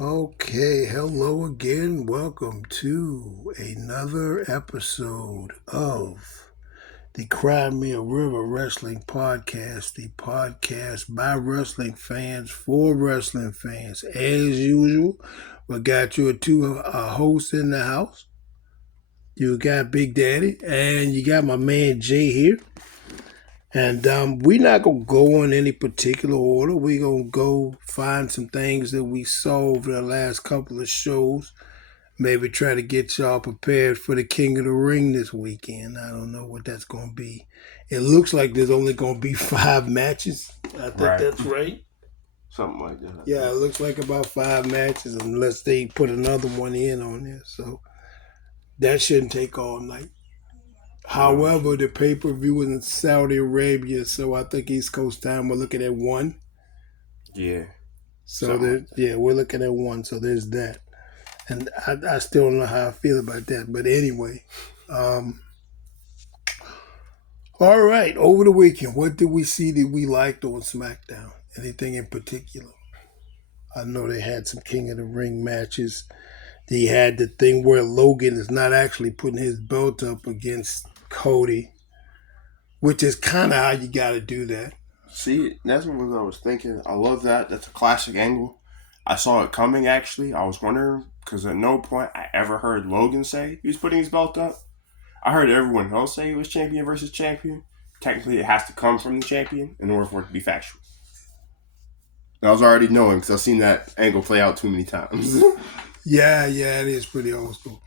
Okay, hello again. Welcome to another episode of the Cry Me a River Wrestling Podcast, the podcast by wrestling fans for wrestling fans. As usual, we got your two hosts in the house. You got Big Daddy, and you got my man Jay here. And we're not going to go in any particular order. We're going to go find some things that we saw over the last couple of shows. Maybe try to get y'all prepared for the King of the Ring this weekend. I don't know what that's going to be. It looks like there's only going to be 5 matches. I think that's right. Something like that. Yeah, it looks like about 5 matches unless they put another one in on there. So that shouldn't take all night. However, the pay-per-view is in Saudi Arabia, so I think East Coast time we're looking at 1. Yeah. So we're looking at 1. So there's that, and I still don't know how I feel about that. But anyway, all right. Over the weekend, what did we see that we liked on SmackDown? Anything in particular? I know they had some King of the Ring matches. They had the thing where Logan is not actually putting his belt up against Cody, which is kind of how you got to do that. See, that's what I was thinking. I love that. That's a classic angle. I saw it coming, actually. I was wondering, because at no point I ever heard Logan say he was putting his belt up. I heard everyone else say he was champion versus champion. Technically, it has to come from the champion in order for it to be factual. I was already knowing, because I've seen that angle play out too many times. Yeah, it is pretty old school.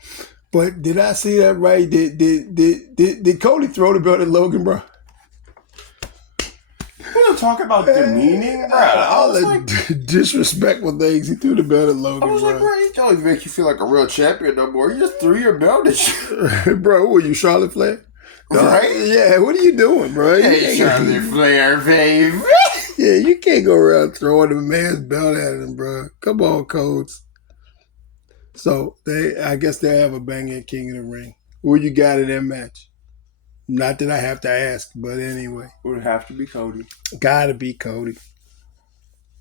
But did I see that right? Did Cody throw the belt at Logan, bro? We don't talk about demeaning, bro. All the disrespectful things. He threw the belt at Logan, I was like, bro, you don't make you feel like a real champion no more. You just threw your belt at you. Bro, were you Charlotte Flair? Right? Yeah, what are you doing, bro? Hey, Charlotte Flair, baby. Yeah, you can't go around throwing a man's belt at him, bro. Come on, Codes. So, I guess they have a bang at King of the Ring. Who you got in that match? Not that I have to ask, but anyway. Would have to be Cody. Gotta be Cody.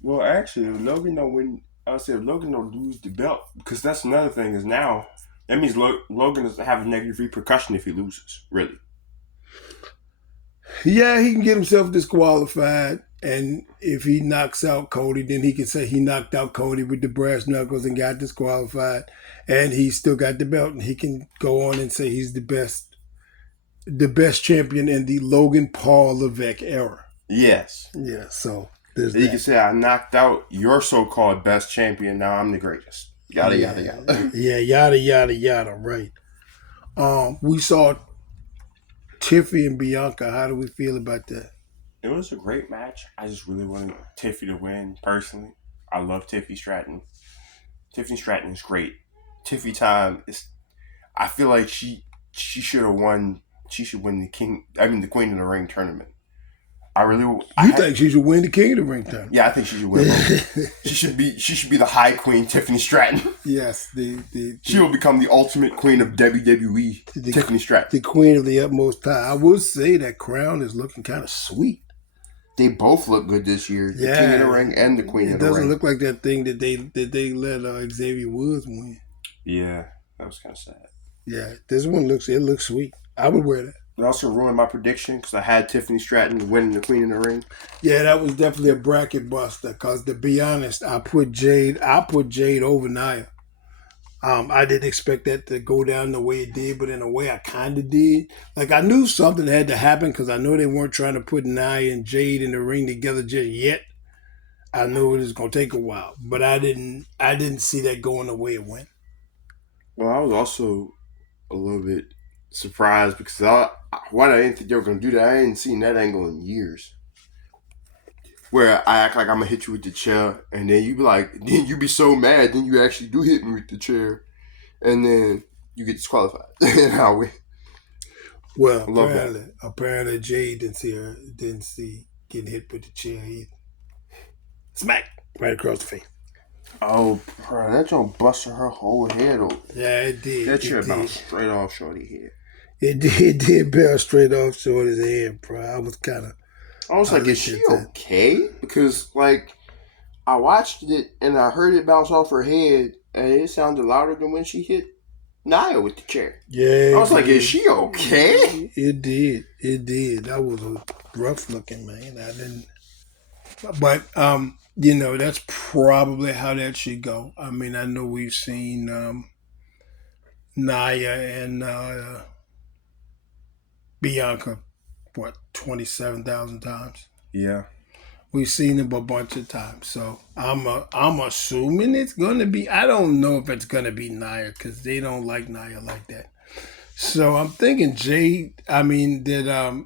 Well, actually, if Logan don't win, if Logan don't lose the belt, because that's another thing is now, that means Logan doesn't have a negative repercussion if he loses, really. Yeah, he can get himself disqualified, and if he knocks out Cody, then he can say he knocked out Cody with the brass knuckles and got disqualified, and he still got the belt, and he can go on and say he's the best champion in the Logan Paul Levesque era. Yes. Yeah, so there's that. You can say I knocked out your so-called best champion, now I'm the greatest. Yada, yada, yada. Yeah, yada, yada, yada, right. We saw Tiffy and Bianca. How do we feel about that? It was a great match. I just really wanted Tiffy to win, personally. I love Tiffy Stratton. Tiffany Stratton is great. Tiffy time is... I feel like she should have won... She should win the Queen of the Ring tournament. You think she should win the King of the Ring tournament? Yeah, I think she should win. She should be the High Queen, Tiffany Stratton. Yes, she will become the ultimate queen of WWE, Tiffany Stratton. The queen of the utmost high. I will say that crown is looking kind of sweet. They both look good this year. The King of the Ring and the Queen of the Ring. It doesn't look like that thing that they let Xavier Woods win. Yeah, that was kind of sad. Yeah, this one looks sweet. I would wear that. It also ruined my prediction because I had Tiffany Stratton winning the Queen of the Ring. Yeah, that was definitely a bracket buster. Because to be honest, I put Jade over Nia. I didn't expect that to go down the way it did, but in a way I kind of did. Like I knew something had to happen because I know they weren't trying to put Nia and Jade in the ring together just yet. I knew it was gonna take a while, but I didn't see that going the way it went. Well, I was also a little bit surprised because I didn't think they were going to do that. I hadn't seen that angle in years. Where I act like I'm going to hit you with the chair, and then then you be so mad, then you actually do hit me with the chair, and then you get disqualified. And I win. Well, apparently Jade didn't see getting hit with the chair either. Smack! Right across the face. Oh, bro, that joint busted her whole head open. Yeah, it did. That chair bounced straight off Shorty's head. It did bounce straight off Shorty's head, bro. I was like, is she okay? Because, like, I watched it and I heard it bounce off her head, and it sounded louder than when she hit Nia with the chair. Yeah, I was like, "Is she okay?" It did. It did. That was a rough looking, man. I didn't. But that's probably how that should go. I mean, I know we've seen Nia and Bianca, 27,000 times. Yeah. We've seen them a bunch of times, so I'm assuming it's gonna be. I don't know if it's gonna be Nia because they don't like Nia like that. So I'm thinking that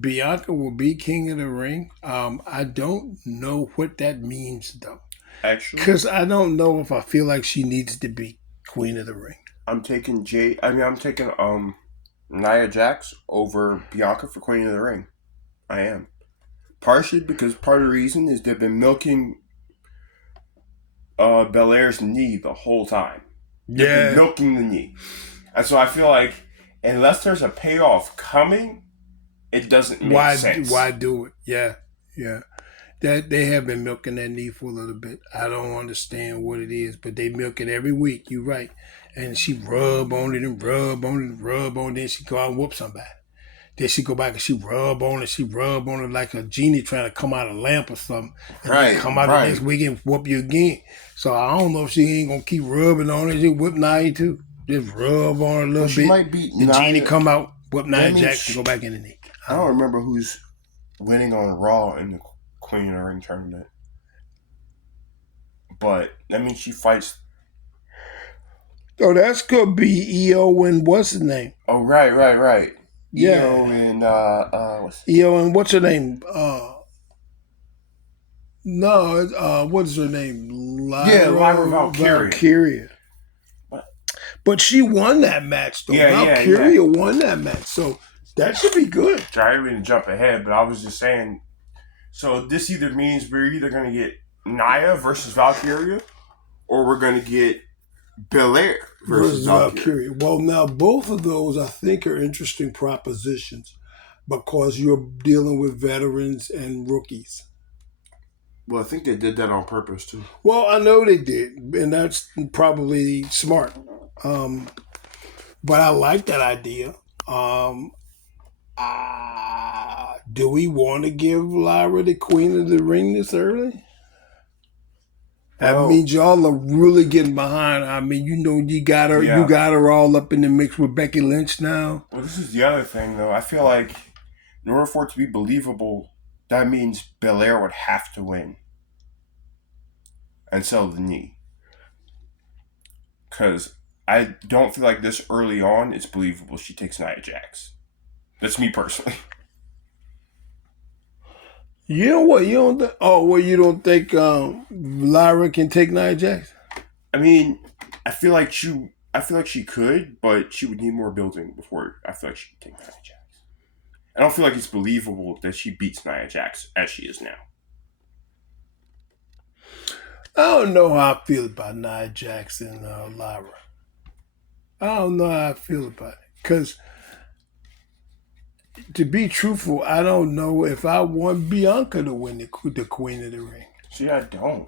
Bianca will be King of the Ring. I don't know what that means though, Actually, because I don't know if I feel like she needs to be Queen of the Ring. I'm taking Nia Jax over Bianca for Queen of the Ring. I am. Partially because part of the reason is they've been milking Belair's knee the whole time. They've been milking the knee. And so I feel like unless there's a payoff coming, it doesn't make sense. Why do it? Yeah. That they have been milking that knee for a little bit. I don't understand what it is, but they milk it every week. You're right. And she rub on it and rub on it and rub on it. Then she go out and whoop somebody. Then she go back and she rub on it like a genie trying to come out of a lamp or something. And then come out the next week and whoop you again. So I don't know if she ain't going to keep rubbing on it. She whoop Nia too. Just rub on it a little bit. Might beat the Nia. genie come out, whoop Nia Jax to go back in the knee. I don't remember who's winning on Raw in the Queen of the Ring tournament. But that means she fights. Oh, that could be Io and what's his name? Oh, right. Yeah. Io and Io and what's her name? What's her name? Lyra Valkyria. But she won that match though. Valkyria won that match, so that should be good. I didn't really jump ahead, but I was just saying. So this either means we're either going to get Nia versus Valkyria, or we're going to get Belair versus Valkyria. Well, now both of those I think are interesting propositions because you're dealing with veterans and rookies. Well, I think they did that on purpose too. Well, I know they did, and that's probably smart. But I like that idea. Do we want to give Lyra the Queen of the Ring this early? That means y'all are really getting behind. I mean, you got her. Yeah. You got her all up in the mix with Becky Lynch now. Well, this is the other thing, though. I feel like in order for it to be believable, that means Belair would have to win and sell the knee. Because I don't feel like this early on it's believable she takes Nia Jax. That's me personally. You know what? You don't think Lyra can take Nia Jax? I mean, I feel like she could, but she would need more building before I feel like she could take Nia Jax. I don't feel like it's believable that she beats Nia Jax as she is now. I don't know how I feel about Nia Jax and Lyra. I don't know how I feel about it. Because, to be truthful, I don't know if I want Bianca to win the Queen of the Ring. See, I don't.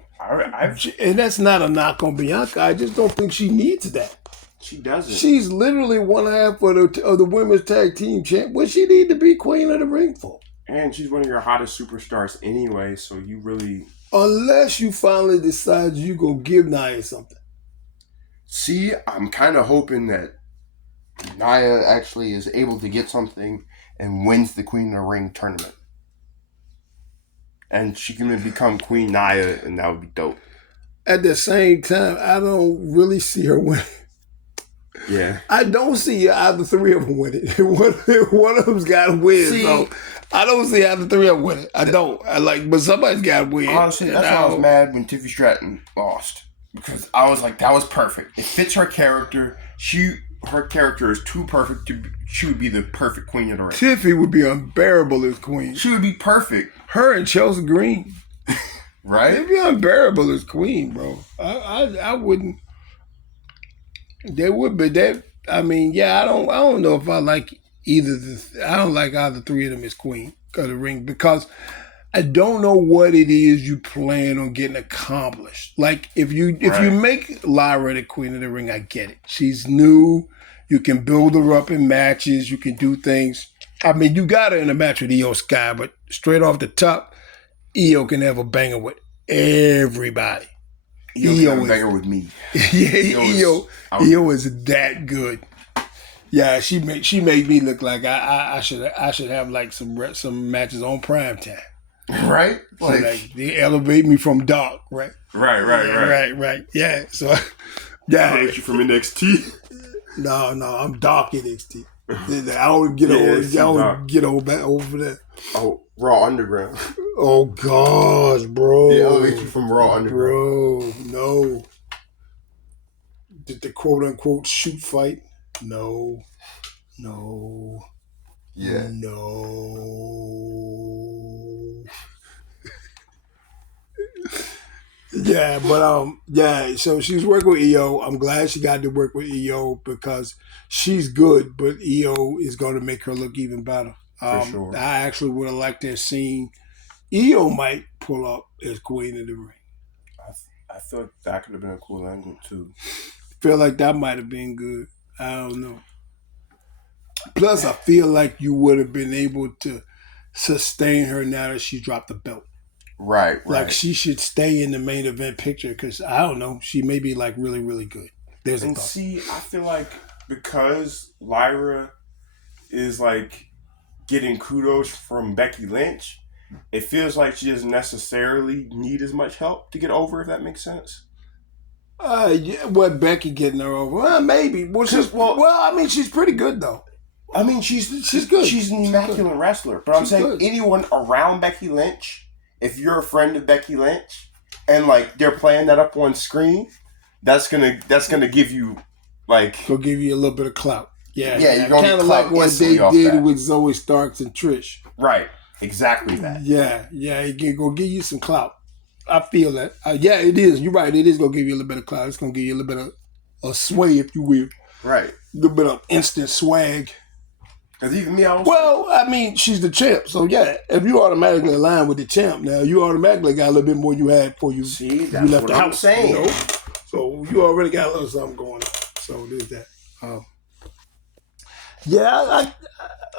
And that's not a knock on Bianca. I just don't think she needs that. She doesn't. She's literally one half of the women's tag team champ. What she need to be Queen of the Ring for? And she's one of your hottest superstars anyway, so you really... Unless you finally decide you go give Nia something. See, I'm kind of hoping that Nia actually is able to get something and wins the Queen of the Ring tournament. And she can become Queen Nia, and that would be dope. At the same time, I don't really see her winning. Yeah. I don't see either three of them winning. One of them's got to win. See, so I don't see either three of them winning. I don't. But somebody's got to win. Honestly, that's why I was mad when Tiffy Stratton lost. Because I was like, that was perfect. It fits her character. Her character is too perfect she would be the perfect Queen of the Ring. Tiffy would be unbearable as queen. She would be perfect. Her and Chelsea Green. Right? They'd be unbearable as queen, bro. I wouldn't. They would be. I don't know if I like either. I don't like either three of them as Queen of the Ring because I don't know what it is you plan on getting accomplished. Like if you make Lyra the Queen of the Ring, I get it. She's new. You can build her up in matches. You can do things. I mean, you got her in a match with Io Sky, but straight off the top, Io can have a banger with everybody. Io can have a banger with me. Yeah, Io is that good. Yeah, she made me look like I should have like some matches on prime time. Right? Like they elevate me from dark, right? Right. Yeah. So yeah. I hate you from NXT. No, I'm dark NXT. I don't get over that. Oh, Raw Underground. Oh gosh, bro. They elevate you from Raw Underground. Bro, no. Did the quote unquote shoot fight? No. Yeah. No. Yeah, but so she's working with EO. I'm glad she got to work with EO because she's good, but EO is going to make her look even better. For sure. I actually would have liked to have seen EO might pull up as Queen of the Ring. I thought that could have been a cool angle too. Feel like that might have been good. I don't know. Plus, I feel like you would have been able to sustain her now that she dropped the belt. Right. Like she should stay in the main event picture because I don't know, she may be like really, really good. There's a thought. See, I feel like because Lyra is like getting kudos from Becky Lynch, it feels like she doesn't necessarily need as much help to get over, if that makes sense. Yeah, what Becky getting her over? Well, maybe. Well, I mean, she's pretty good though. I mean, she's good. She's an immaculate wrestler. But I'm saying good. Anyone around Becky Lynch, if you're a friend of Becky Lynch and like they're playing that up on screen, that's gonna give you like Gonna give you a little bit of clout. Yeah, you're gonna kind of like what they did with Zoe Starks and Trish. Right, exactly that. Yeah, it can go give you some clout. I feel that. Yeah, it is. You're right. It is gonna give you a little bit of clout. It's gonna give you a little bit of a sway, if you will. Right. A little bit of instant swag. Because even me, I mean, she's the champ. So, yeah, if you automatically align with the champ now, you automatically got a little bit more you had before you, see, that's you left the house. Saying. You know? So, you already got a little something going on. So, there's that.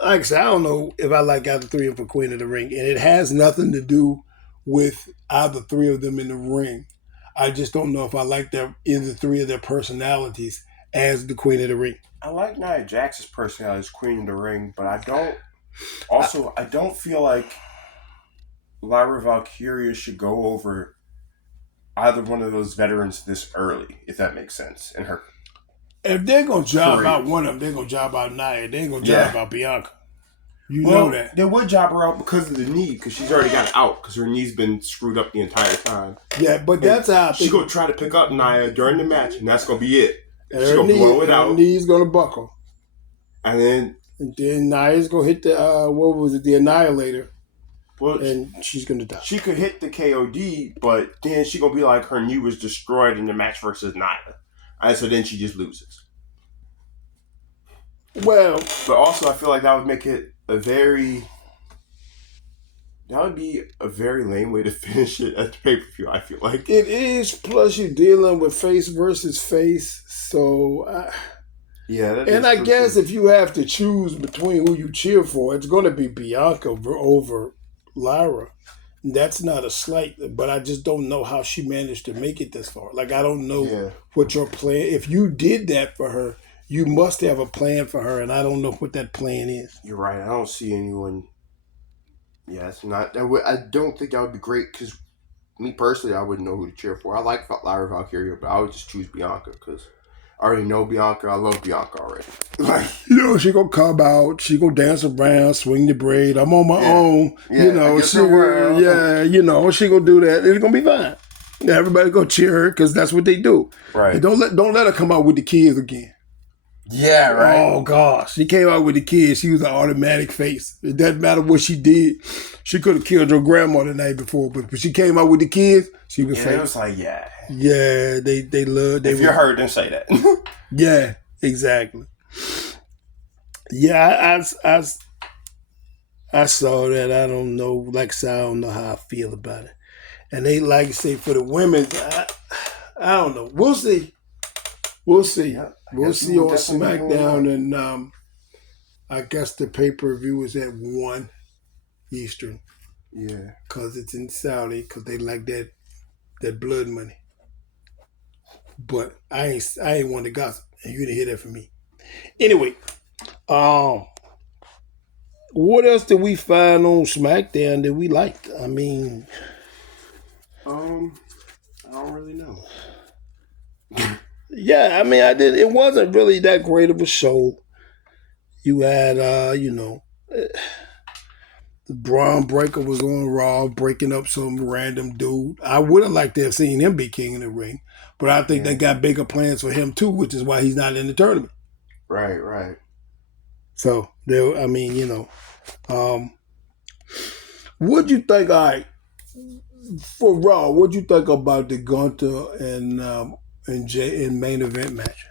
Like I said, I don't know if I like either three of them for Queen of the Ring. And it has nothing to do with either three of them in the ring. I just don't know if I like either three of their personalities as the Queen of the Ring. I like Nia Jax's personality as Queen of the Ring, but I don't feel like Lyra Valkyria should go over either one of those veterans this early, if that makes sense. In her, if they're gonna job out one of them, they're gonna job out Nia. They ain't gonna job out Bianca. You know that. They would job her out because of the knee, because she's already got it out, because her knee's been screwed up the entire time. Yeah, but that's how I think. She's gonna try to pick up Nia during the match, and that's gonna be it. And she's gonna blow it out. Her knee's gonna buckle. And then Nia's gonna hit the Annihilator. Well, and she's gonna die. She could hit the KOD, but then she gonna be like her knee was destroyed in the match versus Nia. And so then she just loses. Well, but also I feel like that would make it a very lame way to finish it at the pay-per-view, I feel like. It is, plus you're dealing with face versus face, so... I guess if you have to choose between who you cheer for, it's going to be Bianca over Lyra. That's not a slight, but I just don't know how she managed to make it this far. Like, I don't know what your plan... If you did that for her, you must have a plan for her, and I don't know what that plan is. You're right. I don't see anyone... Yeah, it's not... I don't think that would be great, because me personally, I wouldn't know who to cheer for. I like Lyra Valkyria, but I would just choose Bianca, because I already know Bianca. I love Bianca already. Like, she gonna come out, she gonna dance around, swing the braid. I'm on my own. Yeah, she gonna do that. It's gonna be fine. Everybody gonna cheer her, because that's what they do. Right. And don't let her come out with the kids again. Yeah, right. Oh, gosh. She came out with the kids. She was an automatic face. It doesn't matter what she did. She could have killed your grandma the night before, but when she came out with the kids, she was face. It was like, Yeah, they loved... If you're hurt, then say that. Yeah, exactly. Yeah, I I saw that. I don't know. Like I said, I don't know how I feel about it. And they like to say for the women, I don't know. We'll see. We'll see. Yeah, I We'll guess we see will on definitely be doing that. SmackDown, and I guess the pay-per-view is at 1 Eastern Yeah. because it's in Saudi because they like that blood money. But I ain't one to gossip, and you didn't hear that from me. Anyway, um, what else did we find on SmackDown that we liked? I mean, I don't really know. yeah, I mean, I did. It wasn't really that great of a show. You had, Braun Breaker was on Raw breaking up some random dude. I would have liked to have seen him be king in the ring, but I think they got bigger plans for him too, which is why he's not in the tournament. Right. So there, I mean, what'd you think? All right, for Raw, what'd you think about the Gunther and Jay in main event match?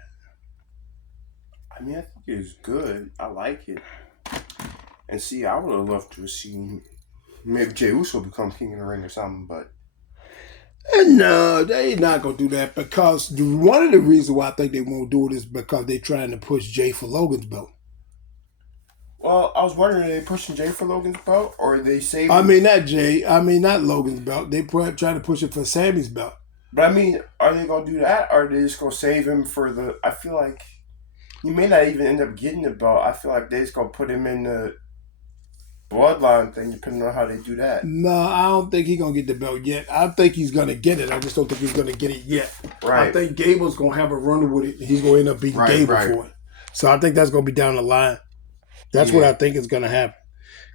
I mean, I think it's good. I like it. And see, I would have loved to have seen maybe Jey Uso become king in the ring or something, but And no, they not gonna do that because one of the reasons why I think they won't do it is because they're trying to push Jay for Logan's belt. well, I was wondering, are they pushing Jey for Logan's belt or are they saving? I mean, not Jay. I mean, not Logan's belt. They trying to push it for Sammy's belt. But I mean, are they gonna do that or are they just gonna save him for the? I feel like he may not even end up getting the belt. I feel like they just gonna put him in the bloodline thing, depending on how they do that. No, I don't think he's gonna get the belt yet. I think he's gonna get it. I just don't think he's gonna get it yet. Right. I think Gable's gonna have a run with it. He's gonna end up beating Gable for it. So I think that's gonna be down the line. That's what I think is gonna happen.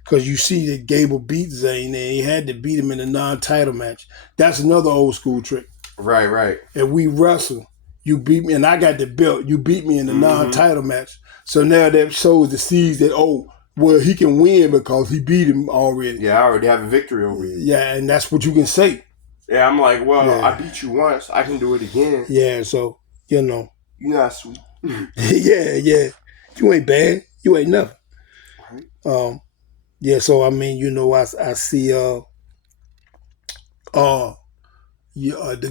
Because you see that Gable beat Zayn and he had to beat him in a non-title match. That's another old school trick. Right. And we wrestle. You beat me and I got the belt. You beat me in the non-title match. So now that shows the seeds that, well, he can win because he beat him already. Yeah, I already have a victory over you. Yeah, and that's what you can say. Yeah, I'm like, well, I beat you once. I can do it again. Yeah, so, You're not sweet. yeah. You ain't bad. You ain't nothing. Right. Yeah, so, I mean, I see the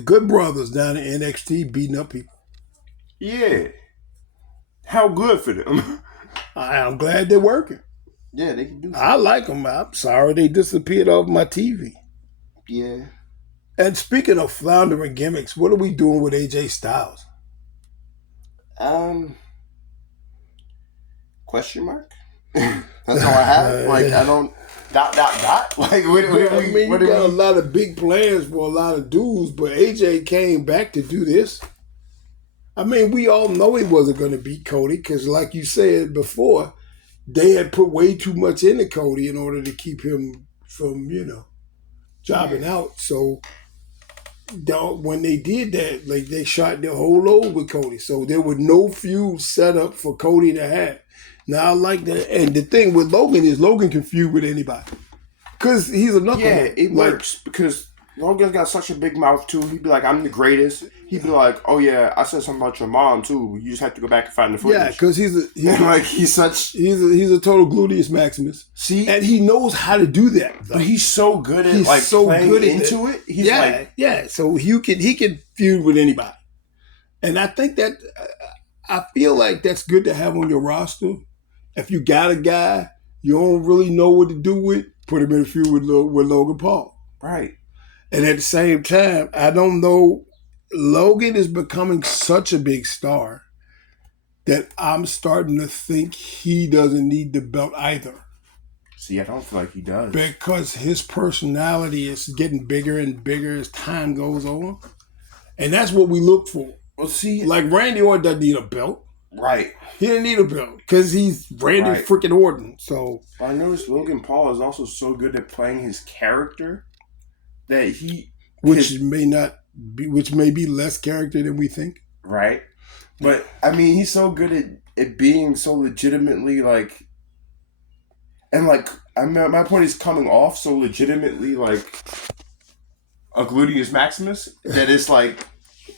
Good Brothers down in NXT beating up people. Yeah. How good for them. I'm glad they're working. Yeah, they can do that. I like them. I'm sorry they disappeared off my TV. Yeah. And speaking of floundering gimmicks, what are we doing with AJ Styles? Question mark? That's all I have. Like, I don't... ... Like, what you got a lot of big plans for a lot of dudes, but AJ came back to do this. I mean, we all know he wasn't going to beat Cody because, like you said before, they had put way too much into Cody in order to keep him from, jobbing out. So when they did that, like they shot their whole load with Cody. So there was no feud set up for Cody to have. Now I like that. And the thing with Logan is Logan can feud with anybody. Because he's a knucklehead. Yeah, it works because Logan's got such a big mouth too. He'd be like, I'm the greatest. He'd be like, oh yeah, I said something about your mom too. You just have to go back and find the footage. Yeah, because he's a total gluteus maximus. See, and he knows how to do that. Though. But he's so good at playing into it. He's yeah. So he can feud with anybody, and I think that I feel like that's good to have on your roster. If you got a guy you don't really know what to do with, put him in a feud with Logan Paul. Right. And at the same time, I don't know. Logan is becoming such a big star that I'm starting to think he doesn't need the belt either. See, I don't feel like he does. Because his personality is getting bigger and bigger as time goes on. And that's what we look for. Well, see, like Randy Orton doesn't need a belt. Right. He didn't need a belt because he's Randy freaking Orton. So I noticed Logan Paul is also so good at playing his character that which may be less character than we think. Right. But I mean, he's so good at being so legitimately like, and like, I mean, my point is coming off so legitimately like a gluteus maximus that it's like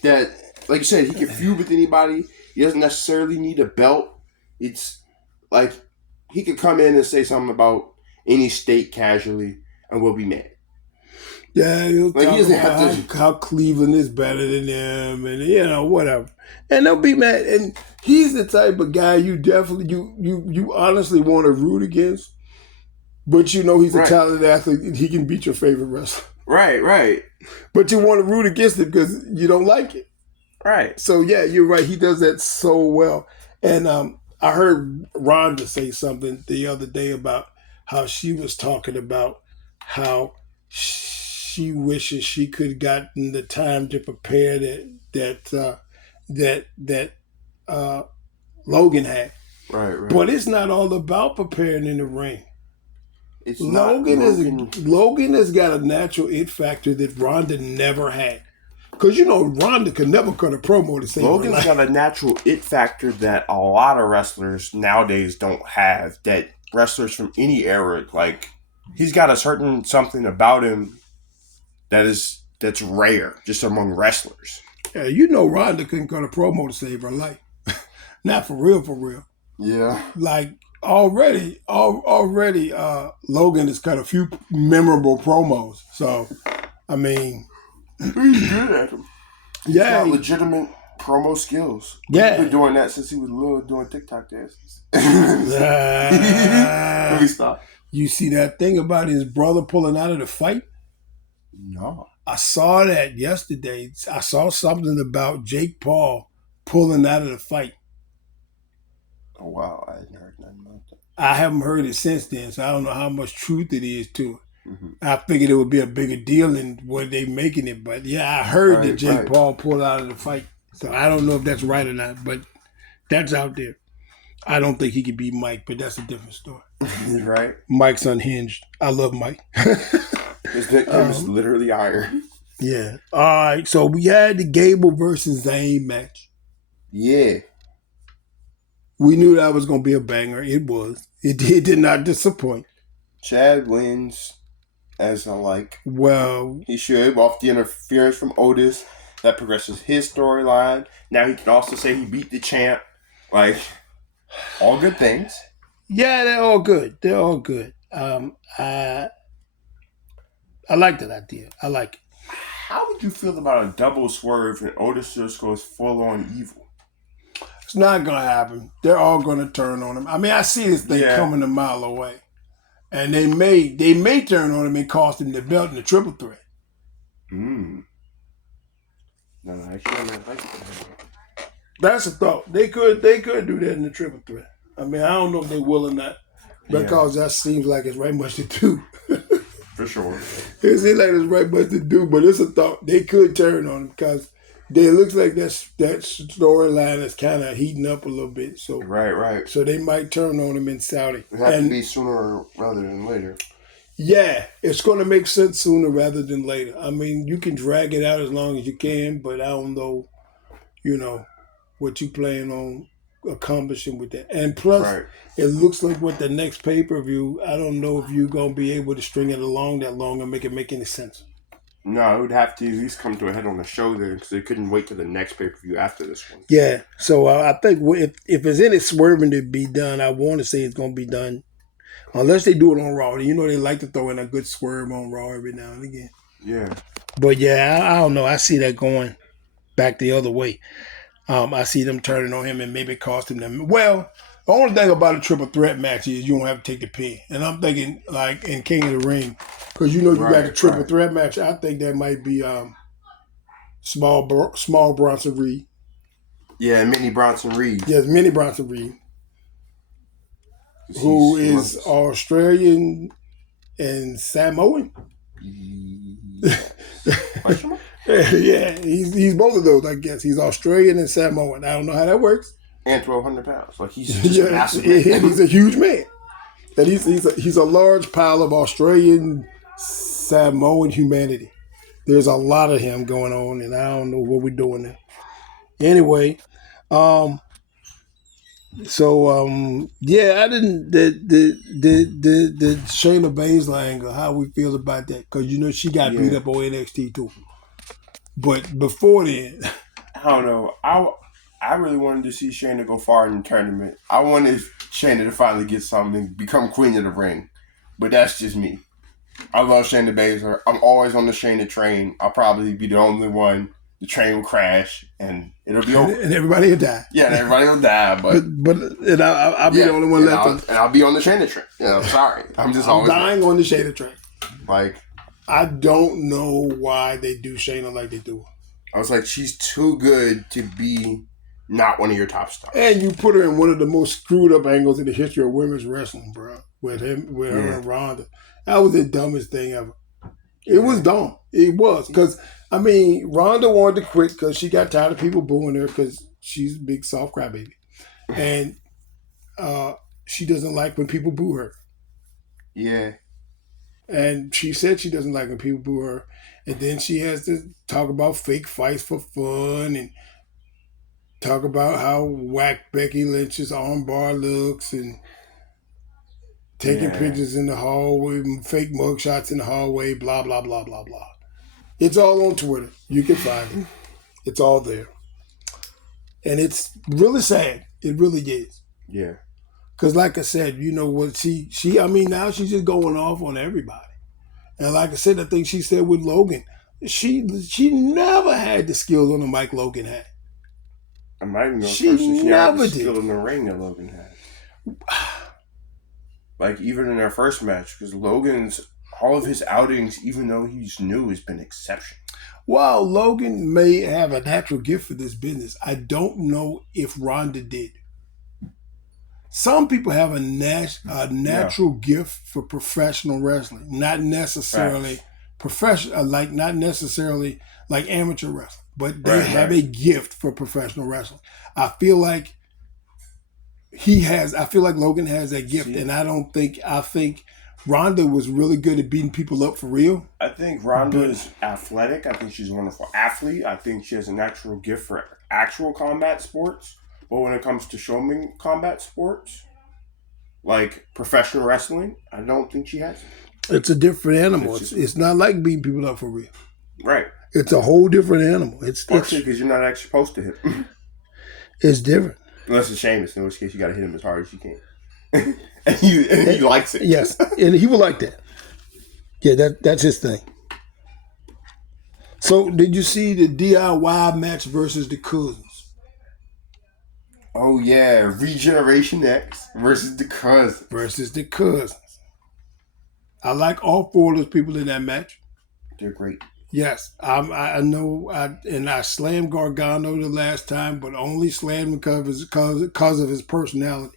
that. Like you said, he can feud with anybody. He doesn't necessarily need a belt. It's like he could come in and say something about any state casually, and we'll be mad. Yeah, he'll Like, he talk doesn't about have to. how Cleveland is better than them, and whatever. And they'll be mad. And he's the type of guy you definitely you honestly want to root against, but you know he's a Right. talented athlete and he can beat your favorite wrestler. Right. But you want to root against it because you don't like it. Right. So yeah, you're right. He does that so well. And I heard Rhonda say something the other day about how she was talking about how she wishes she could have gotten the time to prepare that Logan had. Right. But it's not all about preparing in the ring. It's Logan has got a natural it factor that Rhonda never had. Because Rhonda could never cut a promo to save her Logan's life. got a natural it factor that a lot of wrestlers nowadays don't have. That wrestlers from any era, like, he's got a certain something about him that's rare just among wrestlers. Yeah, Rhonda couldn't cut a promo to save her life. Not for real. Yeah. Like already, Logan has cut a few memorable promos. So, I mean, He's good at them. yeah, He's got legitimate promo skills. Yeah. He's been doing that since he was little, doing TikTok dances. Let me stop. You see that thing about his brother pulling out of the fight? No. I saw that yesterday. I saw something about Jake Paul pulling out of the fight. Oh, wow. I hadn't heard nothing about that. I haven't heard it since then, so I don't know how much truth it is to it. Mm-hmm. I figured it would be a bigger deal than what they making it, but yeah, I heard that Jake Paul pulled out of the fight. So I don't know if that's right or not, but that's out there. I don't think he could beat Mike, but that's a different story. Right. Mike's unhinged. I love Mike. His nickname is literally Iron. Yeah. All right. So we had the Gable versus Zayn match. Yeah. We knew that was going to be a banger. It was. It did not disappoint. Chad wins, as I like. Well, he should, off the interference from Otis. That progresses his storyline. Now he can also say he beat the champ. Like, all good things. Yeah, they're all good. I like that idea. I like it. How would you feel about a double swerve and Otis just goes full on evil? It's not going to happen. They're all going to turn on him. I mean, I see this thing coming a mile away. And they may turn on him and cost him the belt in the triple threat. No, actually, I like that. That's a thought. They could do that in the triple threat. I mean, I don't know if they will or not, because that seems like it's right much to do. For sure. It seems like it's right much to do, but it's a thought. They could turn on him because it looks like that storyline is kind of heating up a little bit. So right. So they might turn on him in Saudi. It has to be sooner rather than later. Yeah, it's going to make sense sooner rather than later. I mean, you can drag it out as long as you can, but I don't know, what you plan on accomplishing with that. And plus, It looks like with the next pay-per-view, I don't know if you're going to be able to string it along that long and make it make any sense. No, it would have to at least come to a head on the show then, because they couldn't wait till the next pay-per-view after this one. Yeah, so I think if there's any swerving to be done, I want to say it's going to be done. Unless they do it on Raw. They like to throw in a good swerve on Raw every now and again. Yeah. But yeah, I don't know. I see that going back the other way. I see them turning on him and maybe costing them. Well, the only thing about a triple threat match is you don't have to take the pin. And I'm thinking like in King of the Ring, because you got the triple threat match. I think that might be small Bronson Reed. Yeah, mini Bronson Reed. Yes, mini Bronson Reed. Who is Australian and Samoan? Yeah, he's both of those, I guess. He's Australian and Samoan. I don't know how that works. And 1,200 pounds. Like, he's just massive. And he's a huge man. And he's a large pile of Australian Samoan humanity. There's a lot of him going on, and I don't know what we're doing there. Anyway, I didn't the Shayna Baszler angle, how we feel about that, because she got beat up on NXT too. But before then, I don't know. I really wanted to see Shayna go far in the tournament. I wanted Shayna to finally get something and become queen of the ring. but that's just me. I love Shayna Baszler. I'm always on the Shayna train. I'll probably be the only one. The train will crash and it'll be over. And everybody will die. Yeah, and everybody will die. But and I'll be the only one left. And I'll be on the Shayna train. Yeah, I'm sorry. I'm always dying on the Shayna train. Like, I don't know why they do Shayna like they do. I was like, she's too good to be not one of your top stars. And you put her in one of the most screwed up angles in the history of women's wrestling, bro. With her and Ronda. That was the dumbest thing ever. It was dumb. It was. Because, I mean, Ronda wanted to quit because she got tired of people booing her because she's a big soft crybaby. And she doesn't like when people boo her. Yeah. And she said she doesn't like when people boo her. And then she has to talk about fake fights for fun and talk about how whack Becky Lynch's armbar looks and taking pictures in the hallway, fake mugshots in the hallway, blah, blah, blah, blah, blah. It's all on Twitter. You can find it. It's all there. And it's really sad. It really is. Yeah. Because like I said, you know what, now she's just going off on everybody. And like I said, I think she said with Logan, she never had the skills on the mic Logan had. I might even know she never had the did. skill in the ring that Logan had. Like, even in their first match, because all of his outings, even though he's new, has been exceptional. Well, Logan may have a natural gift for this business. I don't know if Ronda did. Some people have a natural gift for professional wrestling, not necessarily not necessarily like amateur wrestling, but they have a gift for professional wrestling. I feel like Logan has that gift, and I think Ronda was really good at beating people up for real. I think Ronda is athletic. I think she's a wonderful athlete. I think she has a natural gift for actual combat sports. But when it comes to showman combat sports, like professional wrestling, I don't think she has it. It's a different animal. It's not like beating people up for real. Right. It's a whole different animal. Partially because you're not actually supposed to hit him. It's different. Unless it's Sheamus, in which case you got to hit him as hard as you can. and he likes it. Yes, and he would like that. Yeah, that's his thing. So, did you see the DIY match versus the Cousins? Oh, yeah. Regeneration X versus the Cousins. I like all four of those people in that match. They're great. Yes, I know. I slammed Gargano the last time, but only slammed because of his personality.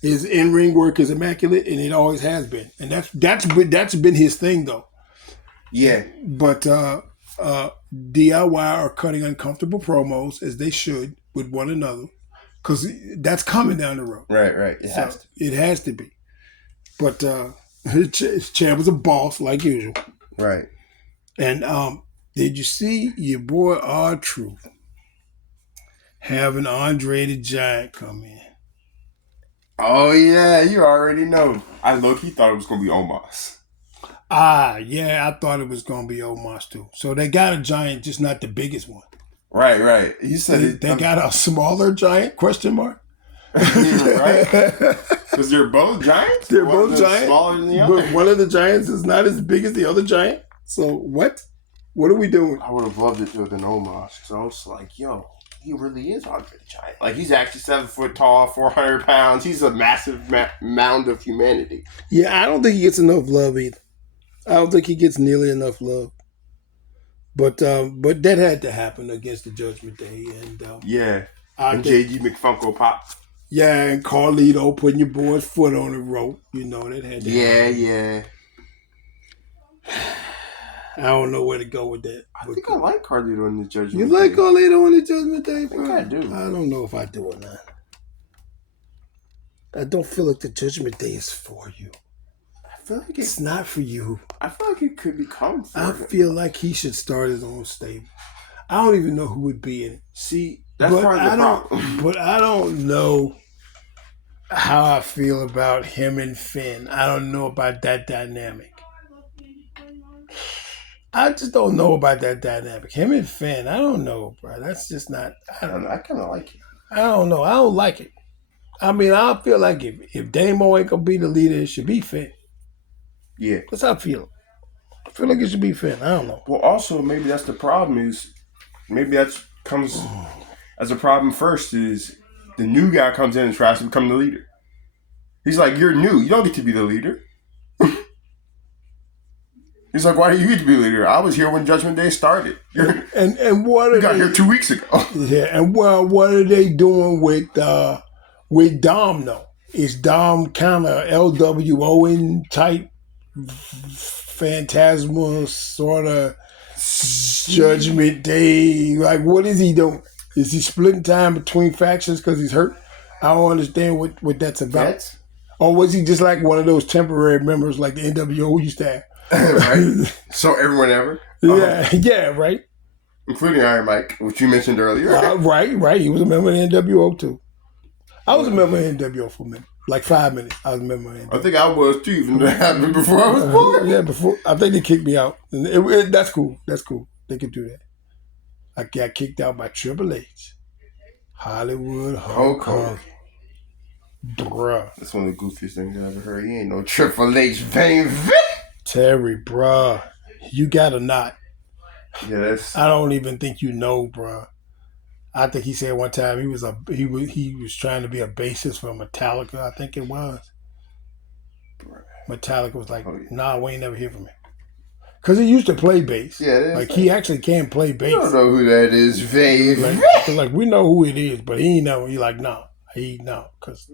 His in-ring work is immaculate, and it always has been. And that's been his thing, though. Yeah. But DIY are cutting uncomfortable promos, as they should, with one another. Because that's coming down the road. Right. It has to be. But Champ was a boss, like usual. Right. And did you see your boy R-Truth having Andre the Giant come in? Oh, yeah. You already know. I low-key thought it was going to be Omos. Yeah. I thought it was going to be Omos, too. So they got a Giant, just not the biggest one. Right. You said they got a smaller Giant, question mark? Right? Because they're both giants? They're both giants. Smaller than the other. But one of the Giants is not as big as the other Giant. So what? What are we doing? I would have loved it to have been Omos. Because I was like, yo, he really is Andre the Giant. Like, he's actually 7 foot tall, 400 pounds. He's a massive mound of humanity. Yeah, I don't think he gets enough love either. I don't think he gets nearly enough love. But that had to happen against the Judgment Day. And and J.G. McFunko Pop. Yeah, and Carlito putting your boy's foot on the rope. You know, that had to happen. Yeah. I don't know where to go with that. I think I like Carlito in the Judgment Day. You like Carlito in the Judgment Day, bro? I think I do. I don't know if I do or not. I don't feel like the Judgment Day is for you. I feel like it's not for you. I feel like it could become for him. I feel like he should start his own stable. I don't even know who would be in it. See, that's part of the problem. But I don't know how I feel about him and Finn. I don't know about that dynamic. I just don't know about that dynamic. Him and Finn, I don't know, bro. That's just not. I don't know. I kind of like it. I don't know. I don't like it. I mean, I feel like if Damo ain't gonna be the leader, it should be Finn. Yeah. That's how I feel. I feel like it should be fair. I don't know. Well, also maybe that's the problem. Is maybe that comes as a problem first. Is the new guy comes in and tries to become the leader. He's like, "You're new. You don't get to be the leader." He's like, "Why do you get to be the leader? I was here when Judgment Day started. And what You are got they? here 2 weeks ago." Yeah, and what are they doing with Dom though? Is Dom kind of LWOing type, phantasmal sort of Judgment Day? Like, what is he doing? Is he splitting time between factions because he's hurt? I don't understand what that's about. Or was he just like one of those temporary members like the NWO used to have? Right. So everyone ever. Yeah, right. Including Iron Mike, which you mentioned earlier. Right. He was a member of the NWO too. I was a member of the NWO for a minute. Like 5 minutes. I was a member of the NWO. I think I was too, even though it happened before I was born. Yeah, before. I think they kicked me out. And that's cool. That's cool. They could do that. I got kicked out by Triple H. Hollywood Hulk Hogan. Bruh. That's one of the goofiest things I ever heard. He ain't no Triple H, baby. Terry, bruh. You gotta not. Yeah, that's. I don't even think you know, bruh. I think he said one time he was trying to be a bassist for Metallica. I think it was. Metallica was like, "Nah, we ain't never hear from him." Because he used to play bass. Yeah, like he actually can play bass. You don't know who that is, baby. Like we know who it is, but he ain't know. He like, no, because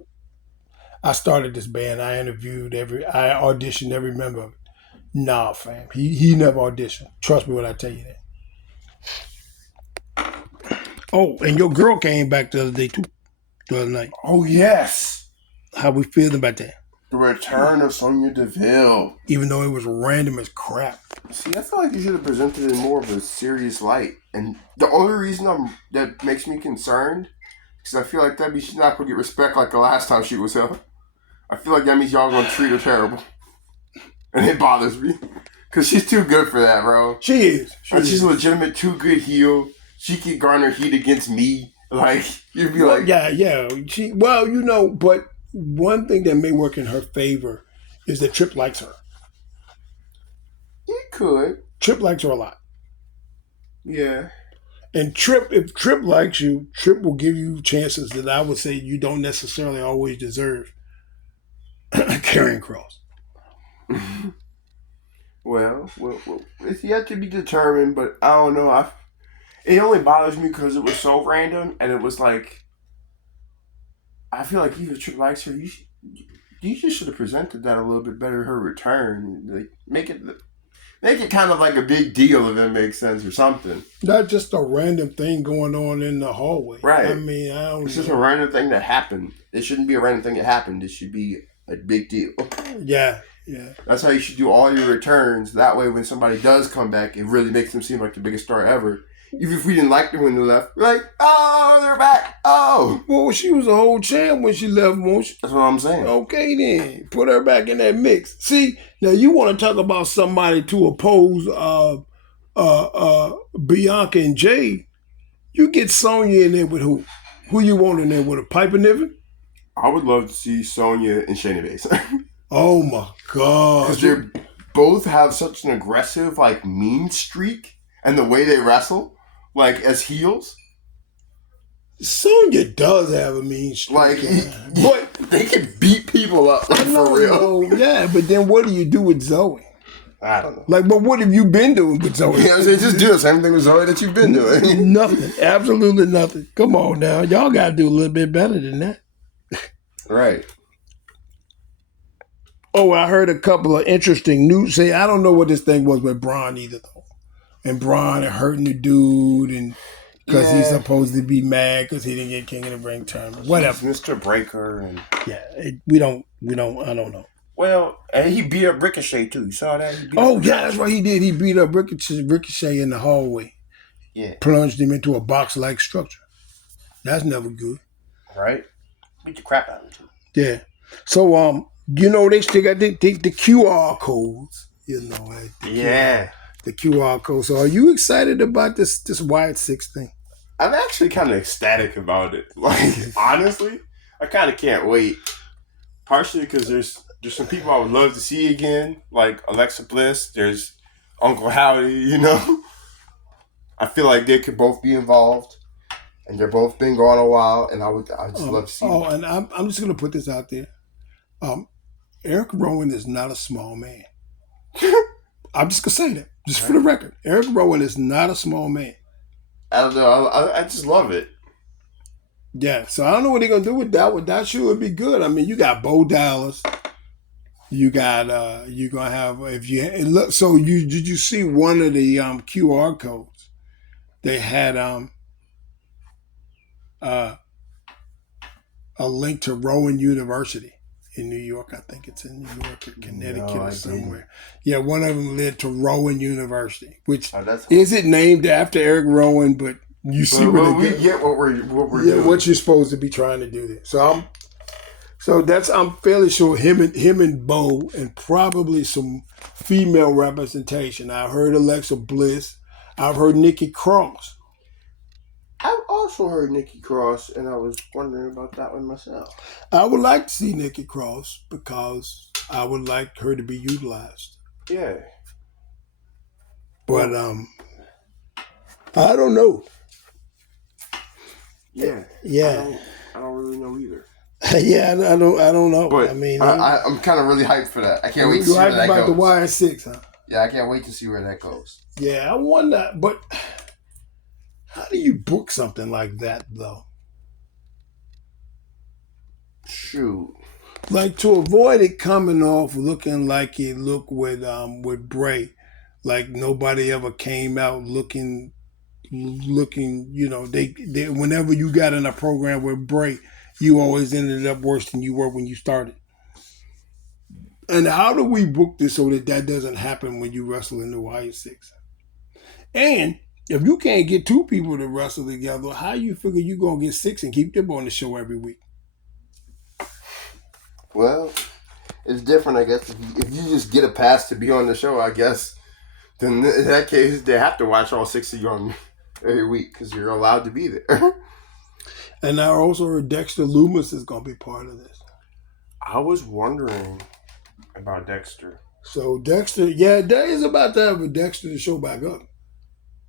I started this band. I auditioned every member of it. Nah, fam. He never auditioned. Trust me when I tell you that. Oh, and your girl came back the other day too. The other night. Oh yes. How we feeling about that? The return of Sonia Deville. Even though it was random as crap. See, I feel like you should have presented it in more of a serious light. And the only reason that makes me concerned, because I feel like that means she's not going to get respect like the last time she was here. I feel like that means y'all going to treat her terrible. And it bothers me. Because she's too good for that, bro. She is. She's a legitimate too good heel. She could garner heat against me. Like, you'd be like... Yeah. But one thing that may work in her favor is that Tripp likes her. He could. Tripp likes her a lot. Yeah. And if Tripp likes you, Tripp will give you chances that I would say you don't necessarily always deserve. Carrying Cross. Well, it's yet to be determined, but I don't know. It only bothers me because it was so random, and it was like, I feel like even Tripp likes her. You just should have presented that a little bit better. Her return, like make it kind of like a big deal if that makes sense or something. Not just a random thing going on in the hallway. Right. I mean, It's just a random thing that happened. It shouldn't be a random thing that happened. It should be a big deal. Yeah. That's how you should do all your returns. That way, when somebody does come back, it really makes them seem like the biggest star ever. Even if we didn't like them when they left, we're like, oh, they're back. Oh. Well, she was a whole champ when she left, won't she? That's what I'm saying. Okay, then. Put her back in that mix. See, now you want to talk about somebody to oppose Bianca and Jay. You get Sonya in there with who? Who you want in there with? A Piper Niven? I would love to see Sonya and Shayna Baszler. Oh, my God. Because they both have such an aggressive, like, mean streak. And the way they wrestle, like, as heels. Sonya does have a mean streak. Like, but they can beat people up, like, for real. Yeah, but then what do you do with Zoe? I don't know. Like, but what have you been doing with Zoe? You know what I'm saying? Just do the same thing with Zoe that you've been doing. Nothing. Absolutely nothing. Come on now. Y'all got to do a little bit better than that. Right. Oh, I heard a couple of interesting news. Say, I don't know what this thing was with Braun either, though. And Braun hurting the dude, and because he's supposed to be mad because he didn't get King of the Ring tournament. Whatever. Mr. Breaker. And I don't know. Well, and he beat up Ricochet, too. You saw that? That's what he did. He beat up Ricochet in the hallway. Yeah. Plunged him into a box-like structure. That's never good. Right? Beat the crap out of him, too. Yeah. So, they still got the QR codes. The QR code. So, are you excited about this Wyatt 6 thing? I'm actually kind of ecstatic about it. Like, honestly, I kind of can't wait. Partially because There's some people I would love to see again, like Alexa Bliss. There's Uncle Howdy. I feel like they could both be involved, and they're both been gone a while, and I just love to see. Oh, and I'm just gonna put this out there. Eric Rowan is not a small man. I'm just gonna say that, just for the record. Eric Rowan is not a small man. I don't know. I just love it. Yeah, so I don't know what they're gonna do with that. With that shoe, would be good. I mean, you got Bo Dallas. You got you're gonna have if you look. So did you see one of the QR codes? They had a link to Rowan University in New York. I think it's in New York or Connecticut or somewhere. Yeah, one of them led to Rowan University, which isn't named after Eric Rowan, but you see we get what we're doing. What you're supposed to be trying to do there. I'm fairly sure him and Bo and probably some female representation. I heard Alexa Bliss. I've heard Nikki Cross. I've also heard Nikki Cross, and I was wondering about that one myself. I would like to see Nikki Cross because I would like her to be utilized. Yeah. But I don't know. Yeah. Yeah. I don't really know either. Yeah, I don't know. But I mean, I'm kind of really hyped for that. I can't wait to see where that goes. You're hyped about the YS6, huh? Yeah, I can't wait to see where that goes. Yeah, I wonder, but how do you book something like that, though? Shoot. Like, to avoid it coming off looking like it looked with Bray, like nobody ever came out looking. They whenever you got in a program with Bray, you always ended up worse than you were when you started. And how do we book this so that doesn't happen when you wrestle in the YS6? And if you can't get two people to wrestle together, how you figure you gonna get six and keep them on the show every week? Well, it's different, I guess. If you just get a pass to be on the show, I guess, then in that case, they have to watch all six of you on every week because you're allowed to be there. And I also heard Dexter Loomis is going to be part of this. I was wondering about Dexter. So Dexter, that is about time for Dexter to show back up.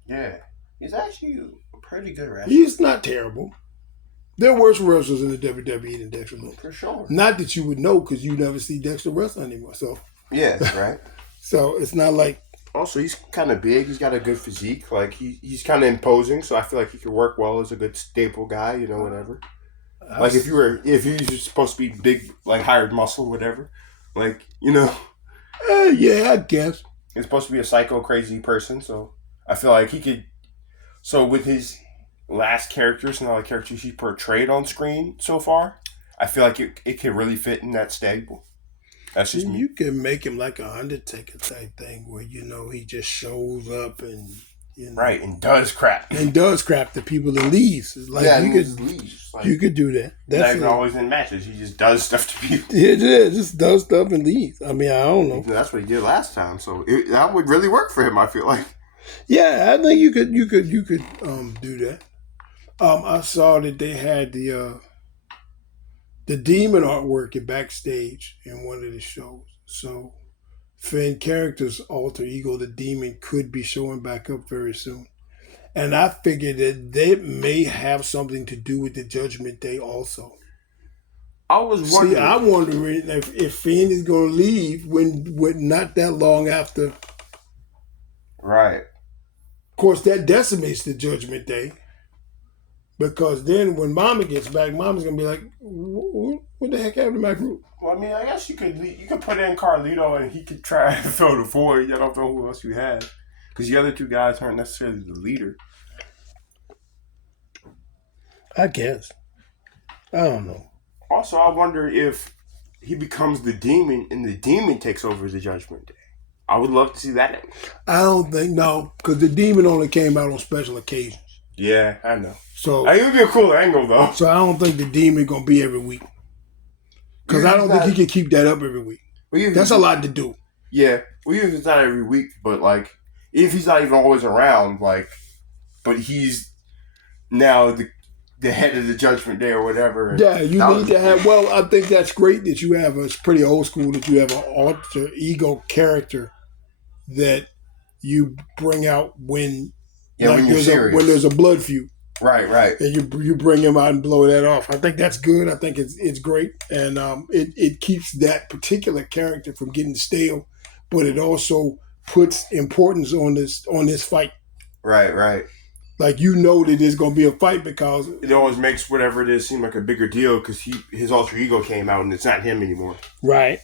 Yeah. He's actually a pretty good wrestler. He's not terrible. There are worse wrestlers in the WWE than Dexter Loomis. For sure. Not that you would know because you never see Dexter wrestle anymore. So yeah, right. So it's not like. Also, he's kind of big. He's got a good physique. Like he's kind of imposing. So I feel like he could work well as a good staple guy. Whatever. Like if you're supposed to be big, like hired muscle, whatever. Like yeah, I guess. He's supposed to be a psycho crazy person. So I feel like he could. So with his last characters and all the characters he portrayed on screen so far, I feel like it can really fit in that stable. That's just me. You can make him like an Undertaker type thing where, he just shows up and, Right, and does crap. And does crap to people and leaves. It's like leaves. Like, you could do that. That's not always in matches. He just does stuff to people. Yeah, just does stuff and leaves. I mean, I don't know. That's what he did last time. So that would really work for him, I feel like. Yeah, I think you could do that. I saw that they had the demon artwork at backstage in one of the shows. So Finn character's alter ego, the demon, could be showing back up very soon. And I figured that they may have something to do with the Judgment Day also. I was wondering. See, I'm wondering if Finn is going to leave when not that long after. Right. Of course, that decimates the Judgment Day. Because then when Mama gets back, Mama's going to be like, what the heck happened to my group? Well, I mean, I guess you could put in Carlito and he could try to fill the void. I don't know who else you have. Because the other two guys aren't necessarily the leader. I guess. I don't know. Also, I wonder if he becomes the demon and the demon takes over the Judgment Day. I would love to see that. I don't think, no. Because the demon only came out on special occasions. Yeah, I know. So it would be a cool angle, though. So I don't think the demon going to be every week. Because I don't think he can keep that up every week. That's a lot to do. Yeah. Well, even if it's not every week, but, like, if he's not even always around, like, but he's now the the head of the Judgment Day or whatever. And yeah, you need to have. Well, I think that's great that you have. It's pretty old school that you have an alter ego character that you bring out when when you're serious. when there's a blood feud. Right. And you bring him out and blow that off. I think that's good. I think it's great, and it keeps that particular character from getting stale, but it also puts importance on this fight. Right. Like that there's going to be a fight because it always makes whatever it is seem like a bigger deal because his alter ego came out and it's not him anymore. Right.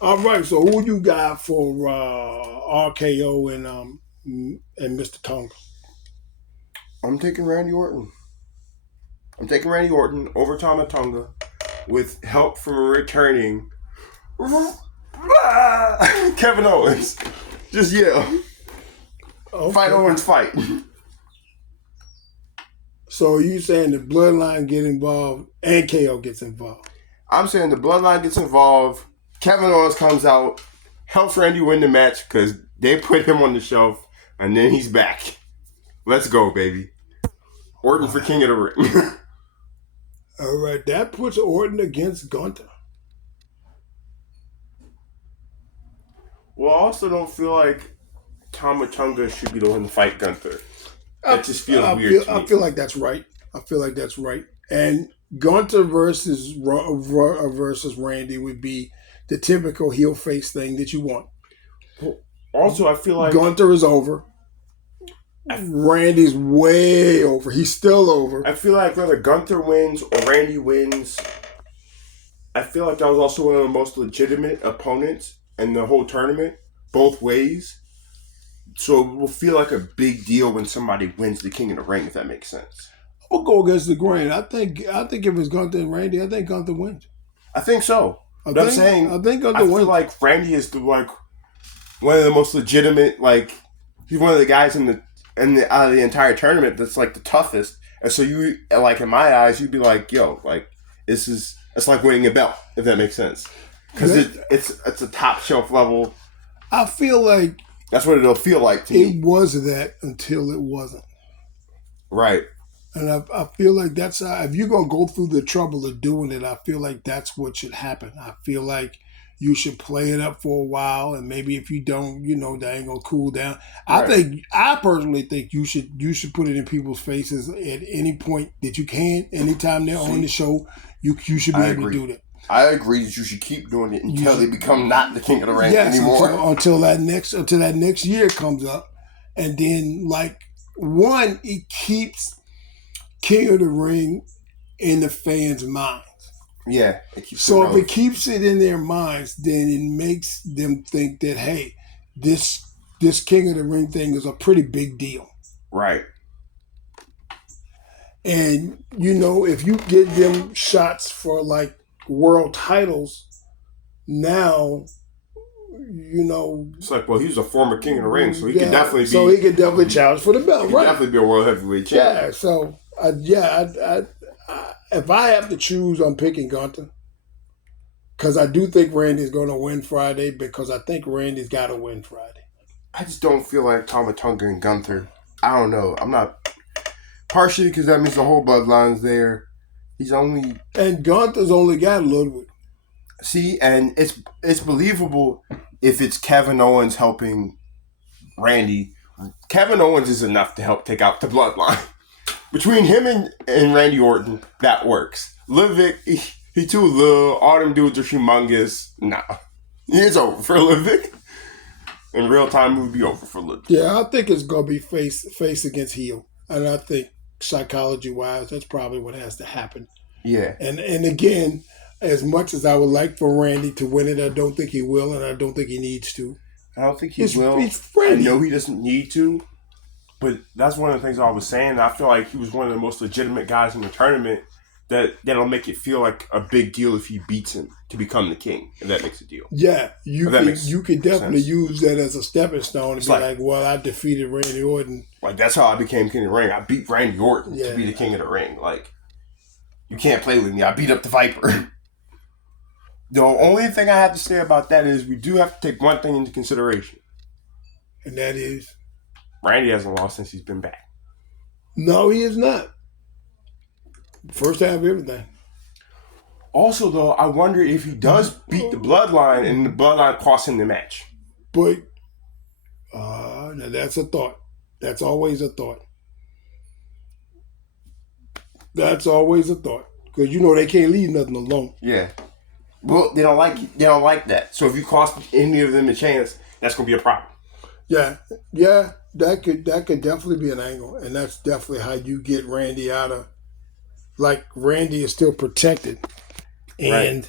All right, so who you got for RKO and Mr. Tonga? I'm taking Randy Orton. Over Tama Tonga with help from a returning Kevin Owens. Just yell. Okay. Fight Owens, fight. So you saying the Bloodline get involved and KO gets involved? I'm saying the Bloodline gets involved. Kevin Owens comes out, helps Randy win the match because they put him on the shelf, and then he's back. Let's go, baby. Orton for King of the Ring. All right, that puts Orton against Gunther. Well, I also don't feel like Tama Tonga should be the one to fight Gunther. That just feels weird to me. I feel like that's right. And Gunther versus Randy would be the typical heel face thing that you want. Also, I feel like Gunther is over. Randy's way over. He's still over. I feel like whether Gunther wins or Randy wins, I feel like that was also one of the most legitimate opponents in the whole tournament, both ways. So it will feel like a big deal when somebody wins the King of the Ring, if that makes sense. I'll go against the grain. I think if it's Gunther and Randy, I think Gunther wins. I think so. I think Gunther wins. I feel like Randy is one of the most legitimate. He's one of the guys out of the entire tournament that's the toughest. And so you in my eyes, you'd be like, yo, it's like winning a belt, if that makes sense, because it's a top shelf level. I feel like that's what it'll feel like to me. It was that until it wasn't. Right. And I feel like that's if you're going to go through the trouble of doing it, I feel like that's what should happen. I feel like you should play it up for a while, and maybe if you don't, that ain't going to cool down. Right. I personally think you should put it in people's faces at any point that you can. Anytime they're on the show, you should be able to do that. I agree that you should keep doing it until they become not the King of the Ring anymore. Until that next year comes up, and then it keeps King of the Ring in the fans' minds. Yeah, it keeps. So if it keeps it in their minds, then it makes them think that hey, this King of the Ring thing is a pretty big deal. Right. And if you get them shots for world titles now, it's well, he's a former King of the Ring, so he could definitely be. So he could definitely challenge for the belt, he could definitely be a world heavyweight champion. Yeah. So if I have to choose, I'm picking Gunther because I do think Randy's going to win Friday because I think Randy's got to win Friday. I just don't feel like Tama Tonga and Gunther. I don't know. I'm not partially because that means the whole bloodline's there. And Gunther's only got Ludwig. See, and it's believable if it's Kevin Owens helping Randy. Kevin Owens is enough to help take out the bloodline. Between him and Randy Orton, that works. Ludwig, he too little. All them dudes are humongous. Nah. It's over for Ludwig. In real time, it would be over for Ludwig. Yeah, I think it's going to be face against heel. And I think psychology-wise, that's probably what has to happen. Yeah. And again, as much as I would like for Randy to win it, I don't think he will, and I don't think he needs to. I don't think he will. I know he doesn't need to, but that's one of the things I was saying. I feel like he was one of the most legitimate guys in the tournament that'll make it feel like a big deal if he beats him to become the king, if that makes a deal. Yeah, you could definitely use that as a stepping stone and be well, I defeated Randy Orton. That's how I became King of the Ring. I beat Randy Orton to be the King of the Ring. You can't play with me. I beat up the Viper. The only thing I have to say about that is we do have to take one thing into consideration. And that is? Randy hasn't lost since he's been back. No, he is not. First half of everything. Also, though, I wonder if he does beat the Bloodline and the Bloodline costs him the match. But now that's a thought. That's always a thought. That's always a thought. Because they can't leave nothing alone. Yeah. Well, they don't like that. So if you cost any of them a chance, that's gonna be a problem. Yeah. That could definitely be an angle, and that's definitely how you get Randy out of. Like Randy is still protected, and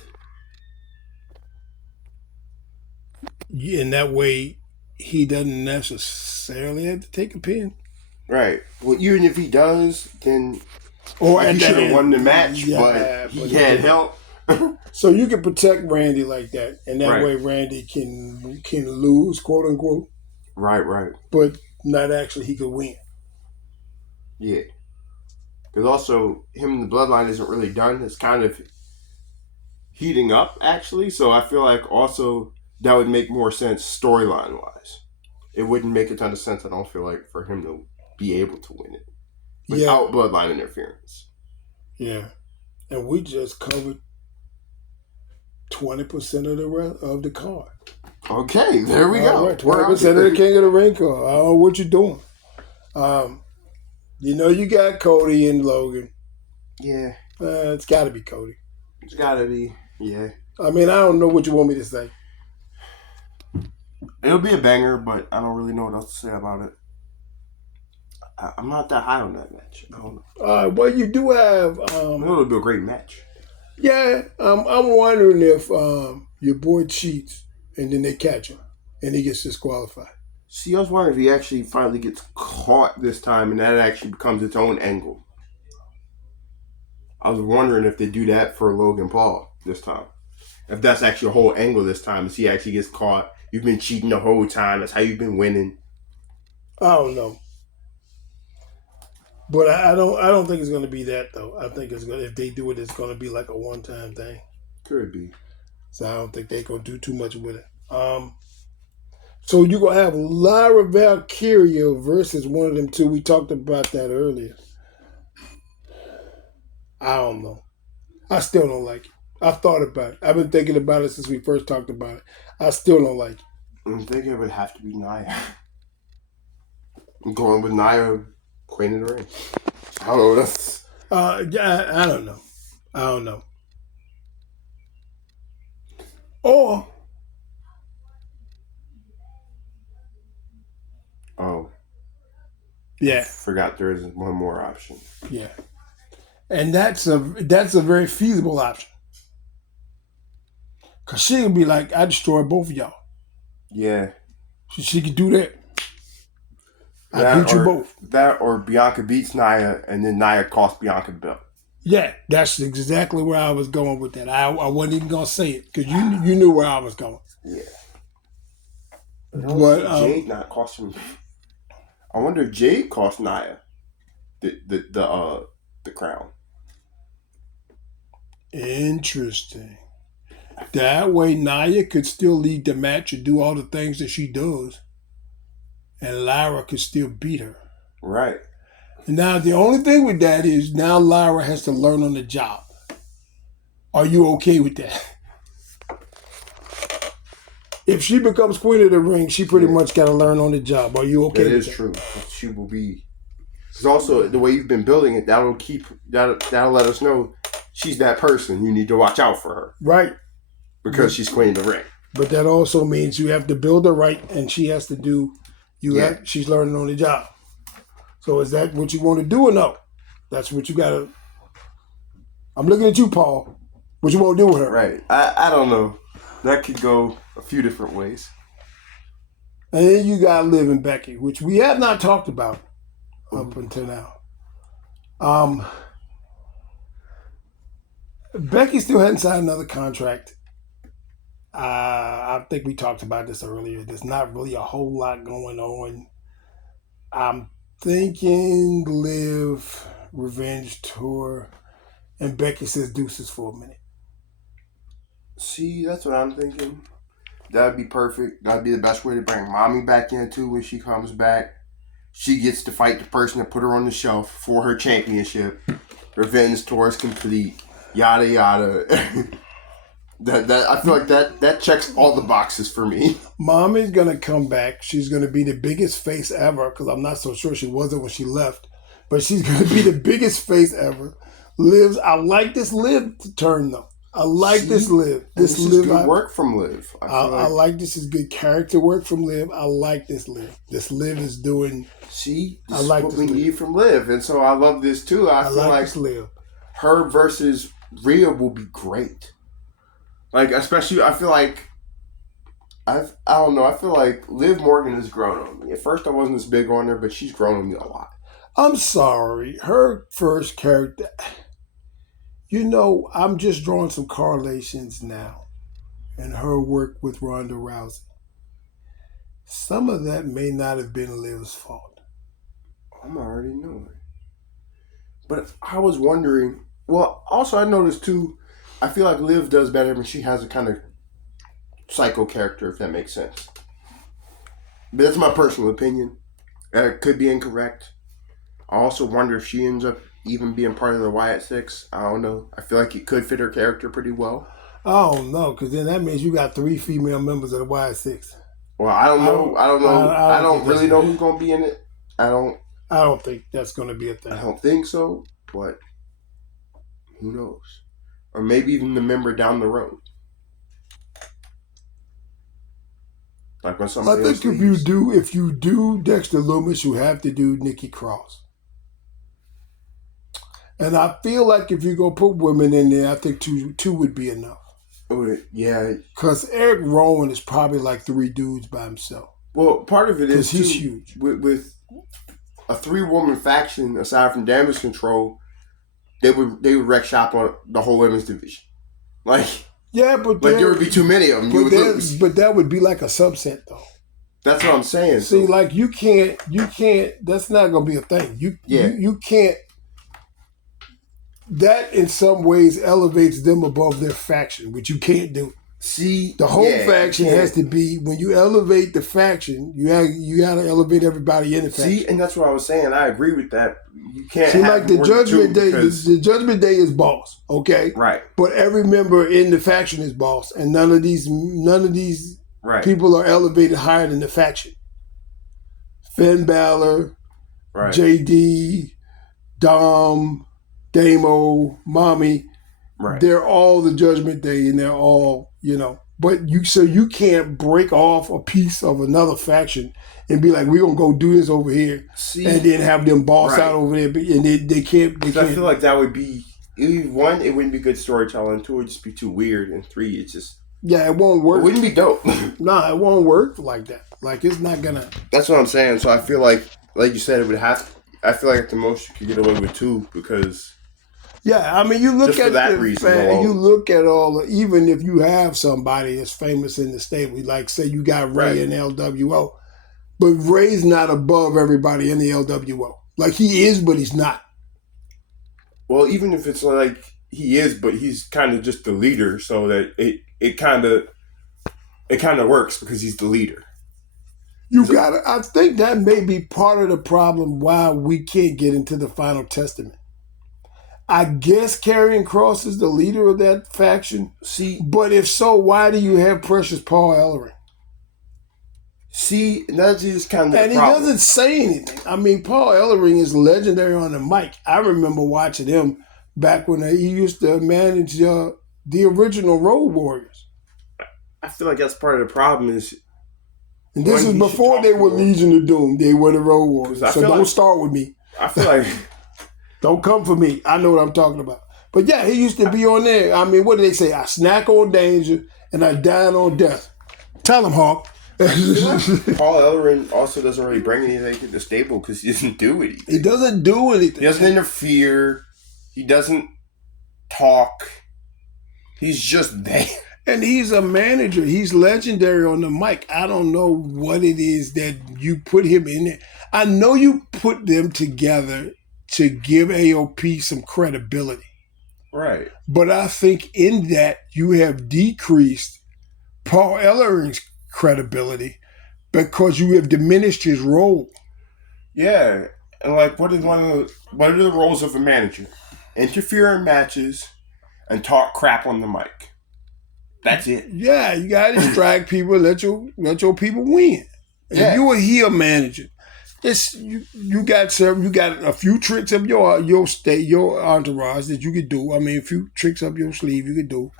in that way, he doesn't necessarily have to take a pin. Right. Well, even if he does, then he should have won the match, but he had help. So you can protect Randy like that, and that way Randy can lose, quote unquote. Right. But not actually, he could win. Yeah. Because also, him and the Bloodline isn't really done. It's kind of heating up, actually. So I feel like also that would make more sense storyline-wise. It wouldn't make a ton of sense, I don't feel like, for him to be able to win it without Bloodline interference. Yeah. And we just covered 20% of the card. Okay, there we go. Right, 20% of the King of the Ring card. I don't know what you're doing. You got Cody and Logan. Yeah. It's got to be Cody. It's got to be, yeah. I mean, I don't know what you want me to say. It'll be a banger, but I don't really know what else to say about it. I'm not that high on that match. I don't know. Well, you do have... it'll be a great match. Yeah, I'm wondering if your boy cheats and then they catch him and he gets disqualified. See, I was wondering if he actually finally gets caught this time and that actually becomes its own angle. I was wondering if they do that for Logan Paul this time. If that's actually a whole angle this time, is he actually gets caught. You've been cheating the whole time. That's how you've been winning. I don't know. But I don't think it's going to be that, though. I think if they do it, it's going to be like a one-time thing. Could be. So I don't think they're going to do too much with it. So you're going to have Lyra Valkyria versus one of them two. We talked about that earlier. I don't know. I still don't like it. I thought about it. I've been thinking about it since we first talked about it. I still don't like it. I'm thinking it would have to be Nia. I'm going with Nia, Queen of the Ring. I don't know. That's... I don't know. I don't know. Or... Oh. Yeah. Forgot there is one more option. Yeah. And that's a very feasible option. Because she could be like, I destroyed both of y'all. Yeah. She could do that. I beat you both. That or Bianca beats Nia and then Nia costs Bianca the belt. Yeah, that's exactly where I was going with that. I wasn't even going to say it because you knew where I was going. Yeah. But Jade not cost him. I wonder if Jade cost Nia the crown. Interesting. That way Nia could still lead the match and do all the things that she does. And Lyra could still beat her. Right. And now the only thing with that is now Lyra has to learn on the job. Are you okay with that? If she becomes Queen of the Ring, she pretty much got to learn on the job. Are you okay with that? That is true. She will be. Because also, the way you've been building it, that'll let us know she's that person. You need to watch out for her. Right. Because she's Queen of the Ring. But that also means you have to build her right, and she has to do. She's learning on the job. So is that what you want to do or no? That's what you got to... I'm looking at you, Paul. What you want to do with her? Right. I don't know. That could go a few different ways. And then you got Liv and Becky, which we have not talked about up until now. Becky still hadn't signed another contract. I think we talked about this earlier. There's not really a whole lot going on. I'm thinking Liv, Revenge Tour, and Becky says deuces for a minute. See, that's what I'm thinking. That'd be perfect. That'd be the best way to bring Mommy back in too when she comes back. She gets to fight the person that put her on the shelf for her championship. Revenge tour is complete. Yada yada. that I feel like that checks all the boxes for me. Mommy's gonna come back. She's gonna be the biggest face ever, because I'm not so sure she wasn't when she left. But she's gonna be the biggest face ever. I like this Liv turn though. I like this Liv. This is Liv, good work from Liv. I like this is good character work from Liv. I like this Liv. This Liv is doing. This I like what this we Liv. need from Liv, and so I love this too. I feel like this Liv. her versus Rhea will be great. Like, especially, I feel like I don't know. I feel like Liv Morgan has grown on me. At first, I wasn't as big on her, but she's grown on me a lot. I'm sorry. Her first character. You know, I'm just drawing some correlations now in her work with Ronda Rousey. Some of that may not have been Liv's fault. I'm already knowing. But I was wondering, well, also I noticed too, I feel like Liv does better when she has a kind of psycho character, if that makes sense. But that's my personal opinion. It could be incorrect. I also wonder if she ends up even being part of the Wyatt Six. I don't know. I feel like it could fit her character pretty well. I don't know, because then that means you got 3 female members of the Wyatt Six. Well, I don't know. I don't really know who's going to be in it. I don't think that's going to be a thing. I don't think so, but who knows? Or maybe even the member down the road. Like when somebody I think if you do Dexter Loomis, you have to do Nikki Cross. And I feel like if you're going to put women in there, I think two would be enough. Yeah. Because Eric Rowan is probably like 3 dudes by himself. Well, part of it is he's huge. With a 3-woman faction, aside from Damage Control, they would wreck shop on the whole women's division. Like, yeah, but there would be too many of them. You would lose. But that would be like a subset, though. That's what I'm saying. See, like you can't. That's not going to be a thing. You can't. That in some ways elevates them above their faction, which you can't do. See, the whole faction has to be, when you elevate the faction, you got to elevate everybody in the faction. See, and that's what I was saying. I agree with that. You can't. See, like the Judgment Day. The Judgment Day is boss, okay? Right. But every member in the faction is boss, and none of these people are elevated higher than the faction. Finn Balor, JD, Dom, Damo, Mommy, they're all the Judgment Day, and they're all, but you can't break off a piece of another faction and be like, we're going to go do this over here, and then have them boss out over there, and they can't. I feel like that would be, 1, it wouldn't be good storytelling, 2, it would just be too weird, and 3, it's just... Yeah, it won't work. It wouldn't be dope. Nah, it won't work like that. Like, it's not going to... That's what I'm saying, so I feel like you said, it would have... I feel like at the most you could get away with 2, because... Yeah, I mean, you look at that reason you look at all, even if you have somebody that's famous in the stable, like say you got Ray in LWO, but Ray's not above everybody in the LWO. Like he is, but he's not. Well, even if it's like he is, but he's kind of just the leader, so that it kind of works because he's the leader. I think that may be part of the problem why we can't get into the Final Testament. I guess Karrion Kross is the leader of that faction. See, but if so, why do you have Precious Paul Ellering? See, that's just kind of the problem. And he doesn't say anything. I mean, Paul Ellering is legendary on the mic. I remember watching him back when he used to manage the original Road Warriors. I feel like that's part of the problem is... And this is before they were Legion of Doom. They were the Road Warriors. So don't start with me. I feel like... Don't come for me. I know what I'm talking about. But yeah, he used to be on there. I mean, what do they say? I snack on danger and I dine on death. Tell him, Hawk. Paul Ellering also doesn't really bring anything to the stable because he doesn't do anything. He doesn't do anything. He doesn't interfere. He doesn't talk. He's just there. And he's a manager. He's legendary on the mic. I don't know what it is that you put him in there. I know you put them together to give AOP some credibility. Right. But I think in that you have decreased Paul Ellering's credibility because you have diminished his role. Yeah. And like what are the roles of a manager? interfere in matches, and talk crap on the mic. That's it. Yeah, you gotta distract people. Let your people win. Yeah. If you a heel manager, you got a few tricks up your entourage that you could do. I mean, a few tricks up your sleeve you could do,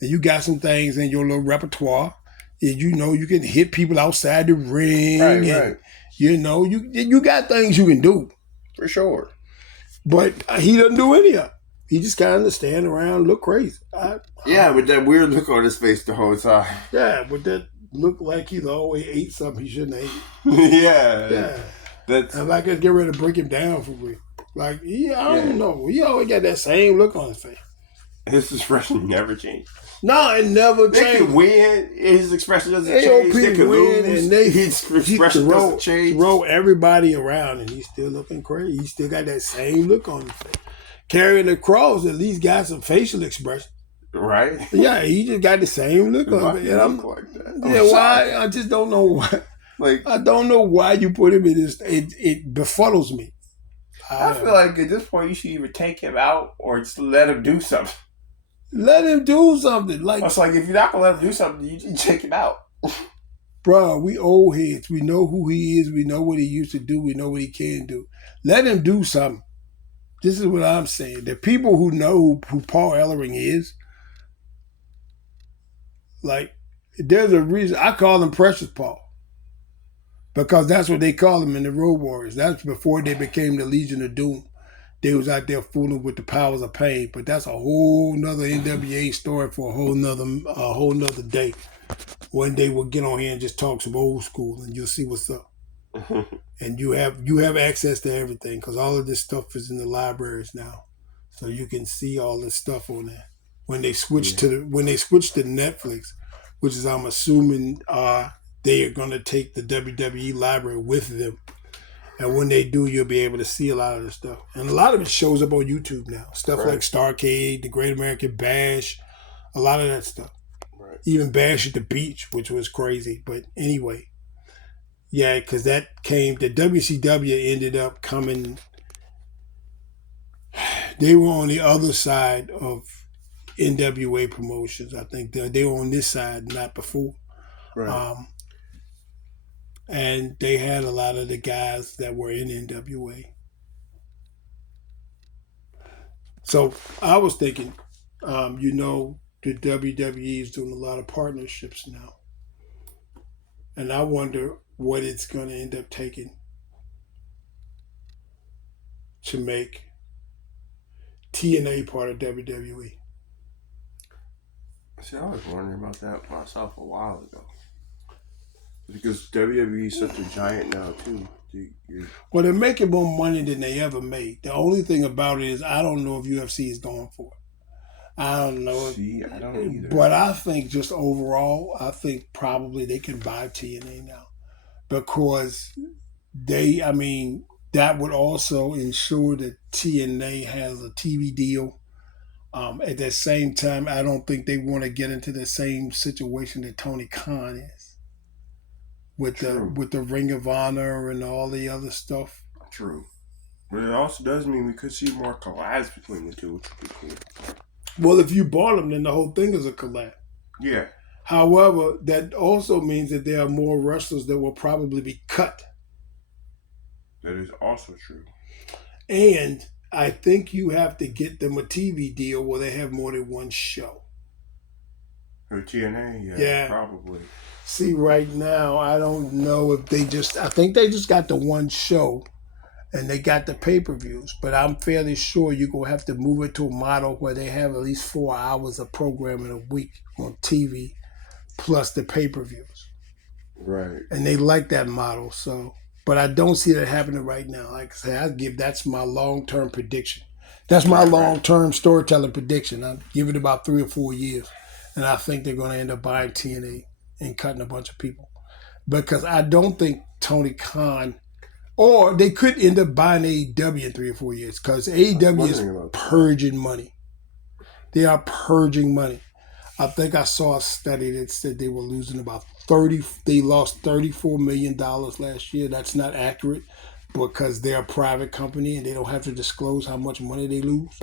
and you got some things in your little repertoire. And you can hit people outside the ring. Right. You got things you can do For sure. but he doesn't do any of it. He just kind of stand around and look crazy. With that weird look on his face the whole time. Yeah, with that look like he's always ate something he shouldn't have ate. Yeah. And like, let's get ready to break him down for real. Like, I don't know. He always got that same look on his face. His expression never changed. No, it never changed. They can win. His expression doesn't change. They can win, lose. and His expression doesn't change. Throw everybody around, and he's still looking crazy. He still got that same look on his face. Carrying the cross at least got some facial expression. Right? Yeah, he just got the same look on him. And like that? Why? I just don't know why. I don't know why you put him in this. It befuddles me. I feel like at this point you should either take him out or just let him do something. Let him do something. It's like, if you're not gonna let him do something, you take him out. Bro, we old heads. We know who he is. We know what he used to do. We know what he can do. Let him do something. This is what I'm saying. The people who know who Paul Ellering is, there's a reason I call him Precious Paul. Because that's what they call him in the Road Warriors. That's before they became the Legion of Doom. They was out there fooling with the powers of pain. But that's a whole nother NWA story for a whole nother day. One day we'll get on here and just talk some old school, and you'll see what's up. And you have access to everything, because all of this stuff is in the libraries now, so you can see all this stuff on there. When they switch to Netflix, which is, I'm assuming, they are going to take the WWE library with them, and when they do, you'll be able to see a lot of the stuff. And a lot of it shows up on YouTube now. Stuff like Starrcade, the Great American Bash, a lot of that stuff. Right. Even Bash at the Beach, which was crazy. But anyway. Yeah, because the WCW ended up coming, they were on the other side of NWA promotions. I think they were on this side, not before. Right. And they had a lot of the guys that were in NWA. So I was thinking, the WWE is doing a lot of partnerships now. And I wonder what it's going to end up taking to make TNA part of WWE. See, I was wondering about that myself a while ago. Because WWE is such a giant now, too. Well, they're making more money than they ever made. The only thing about it is I don't know if UFC is going for it. I don't know. See, I don't either. But I think just overall, I think probably they can buy TNA now. Because that would also ensure that TNA has a TV deal. At the same time, I don't think they want to get into the same situation that Tony Khan is. With the Ring of Honor and all the other stuff. True. But it also does mean we could see more collabs between the two, which would be cool. Well, if you bought them, then the whole thing is a collab. Yeah. However, that also means that there are more wrestlers that will probably be cut. That is also true. And I think you have to get them a TV deal where they have more than one show. For TNA, yeah, probably. See, right now, I don't know if I think they just got the one show and they got the pay-per-views, but I'm fairly sure you're going to have to move it to a model where they have at least 4 hours of programming a week on TV plus the pay-per-views. Right. And they like that model, but I don't see that happening right now. Like I say, that's my long-term prediction. That's my long-term storytelling prediction. I give it about 3 or 4 years, and I think they're going to end up buying TNA and cutting a bunch of people. Because I don't think Tony Khan, or they could end up buying AEW in 3 or 4 years, because AEW is purging money. They are purging money. I think I saw a study that said they were losing they lost $34 million last year. That's not accurate because they're a private company and they don't have to disclose how much money they lose.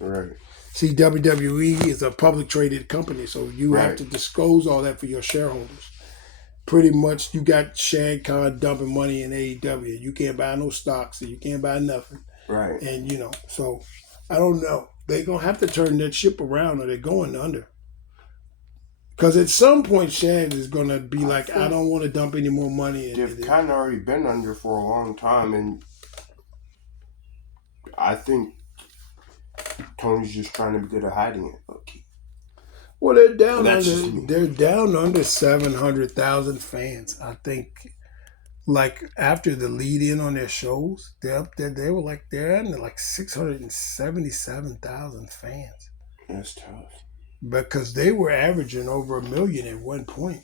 Right. See, WWE is a public traded company, so you have Right. to disclose all that for your shareholders. Pretty much, you got Shad Khan dumping money in AEW. You can't buy no stocks, and you can't buy nothing. Right. And so I don't know. They're gonna have to turn that ship around, or they're going under. Because at some point, Shad is gonna be like, I don't want to dump any more money. They've kind of already been under for a long time, and I think Tony's just trying to be good at hiding it. Okay. Well, they're down under. They're down under 700,000 fans. I think, like after the lead in on their shows, they're up there. They're under like 677,000 fans. That's tough. Because they were averaging over 1 million at one point.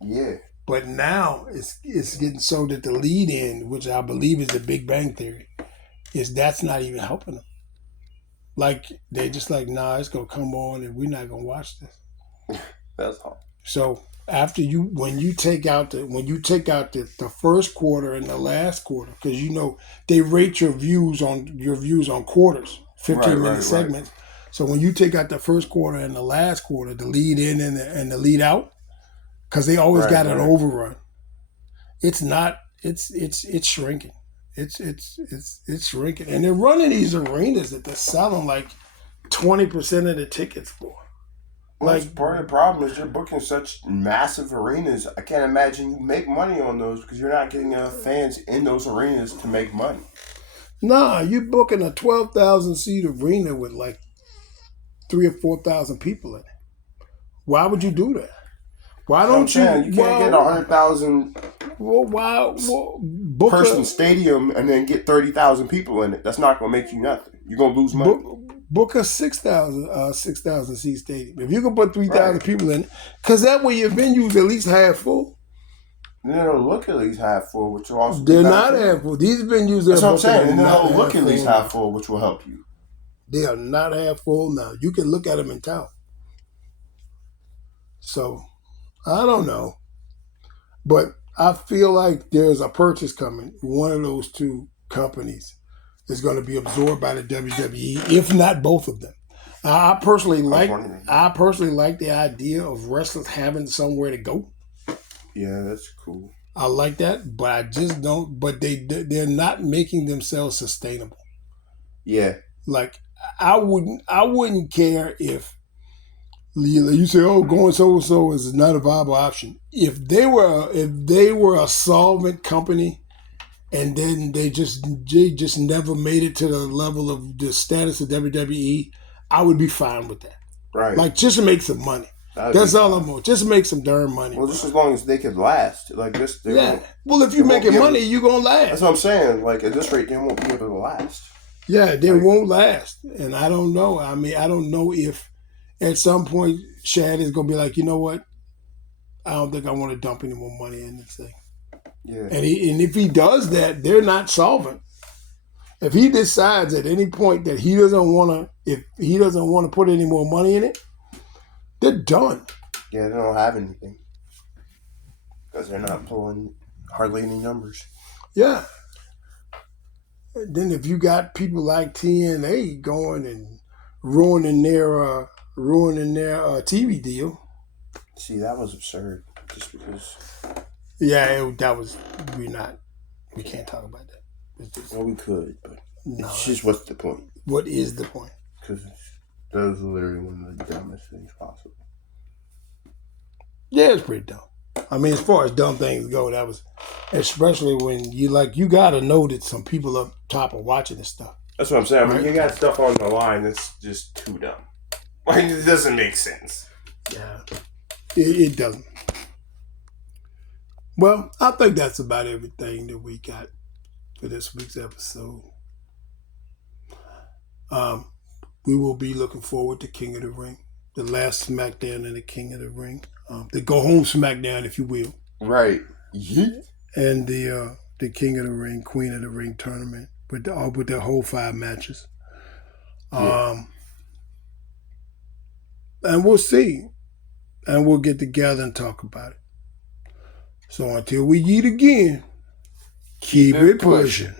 Yeah. But now it's getting so that the lead in, which I believe is the Big Bang Theory, that's not even helping them. Like they're just like, nah, it's gonna come on and we're not gonna watch this. That's all. So when you take out the first quarter and the last quarter, because they rate your views on quarters, 15-minute segments. Right. So when you take out the first quarter and the last quarter, the lead in and the lead out, because they always got an overrun. It's not. It's shrinking. It's shrinking, and they're running these arenas that they're selling like 20% of the tickets for. Well, like, part of the problem is you're booking such massive arenas. I can't imagine you make money on those because you're not getting enough fans in those arenas to make money. Nah, you're booking a 12,000 seat arena with like 3,000 or 4,000 people in it. Why would you do that? Why don't you? You can't get 100,000 person stadium and then get 30,000 people in it. That's not going to make you nothing. You're going to lose money. Book a 6,000 seat stadium. If you can put 3,000 people in it, because that way your venue's at least half full. They don't look at least half full, which will also they're not half full. These venues that's what I'm saying. And they don't look at least half full, which will help you. They are not half full now. You can look at them and tell. So, I don't know. But I feel like there's a purchase coming. One of those two companies is going to be absorbed by the WWE, if not both of them. I personally like the idea of wrestlers having somewhere to go. Yeah, that's cool. I like that, but I just don't. But they're not making themselves sustainable. Yeah. Like I wouldn't care if you say, "Oh, going so and so is not a viable option." If they were a solvent company, and then they just never made it to the level of the status of WWE, I would be fine with that. Right. Like just to make some money. That's all I'm on. Just make some darn money. Well, just as long as they could last. Like this. Yeah. Well, if you're making money, you're gonna last. That's what I'm saying. Like at this rate, they won't be able to last. Yeah, they won't last. And I don't know. I mean, I don't know if at some point Shad is gonna be like, you know what? I don't think I want to dump any more money in this thing. Yeah. And if he does that, they're not solvent. If he decides at any point that he doesn't want to put any more money in it, they're done. Yeah, they don't have anything because they're not pulling hardly any numbers. Yeah. And then if you got people like TNA going and ruining their TV deal. See, that was absurd. Just because. Yeah, we can't talk about that. Well, we could, but it's just what's the point? What is the point? Because that was literally one of the dumbest things possible. Yeah, it's pretty dumb. I mean, as far as dumb things go, that was, especially when you got to know that some people up top are watching this stuff. That's what I'm saying. Right? When you got stuff on the line, it's just too dumb. Like, it doesn't make sense. Yeah, it doesn't. Well, I think that's about everything that we got for this week's episode. We will be looking forward to King of the Ring, the last SmackDown in the King of the Ring, the go home SmackDown, if you will. Right. Yeah. And the King of the Ring, Queen of the Ring tournament with their whole 5 matches. Yeah. And we'll see, and we'll get together and talk about it. So until we meet again, keep it pushing.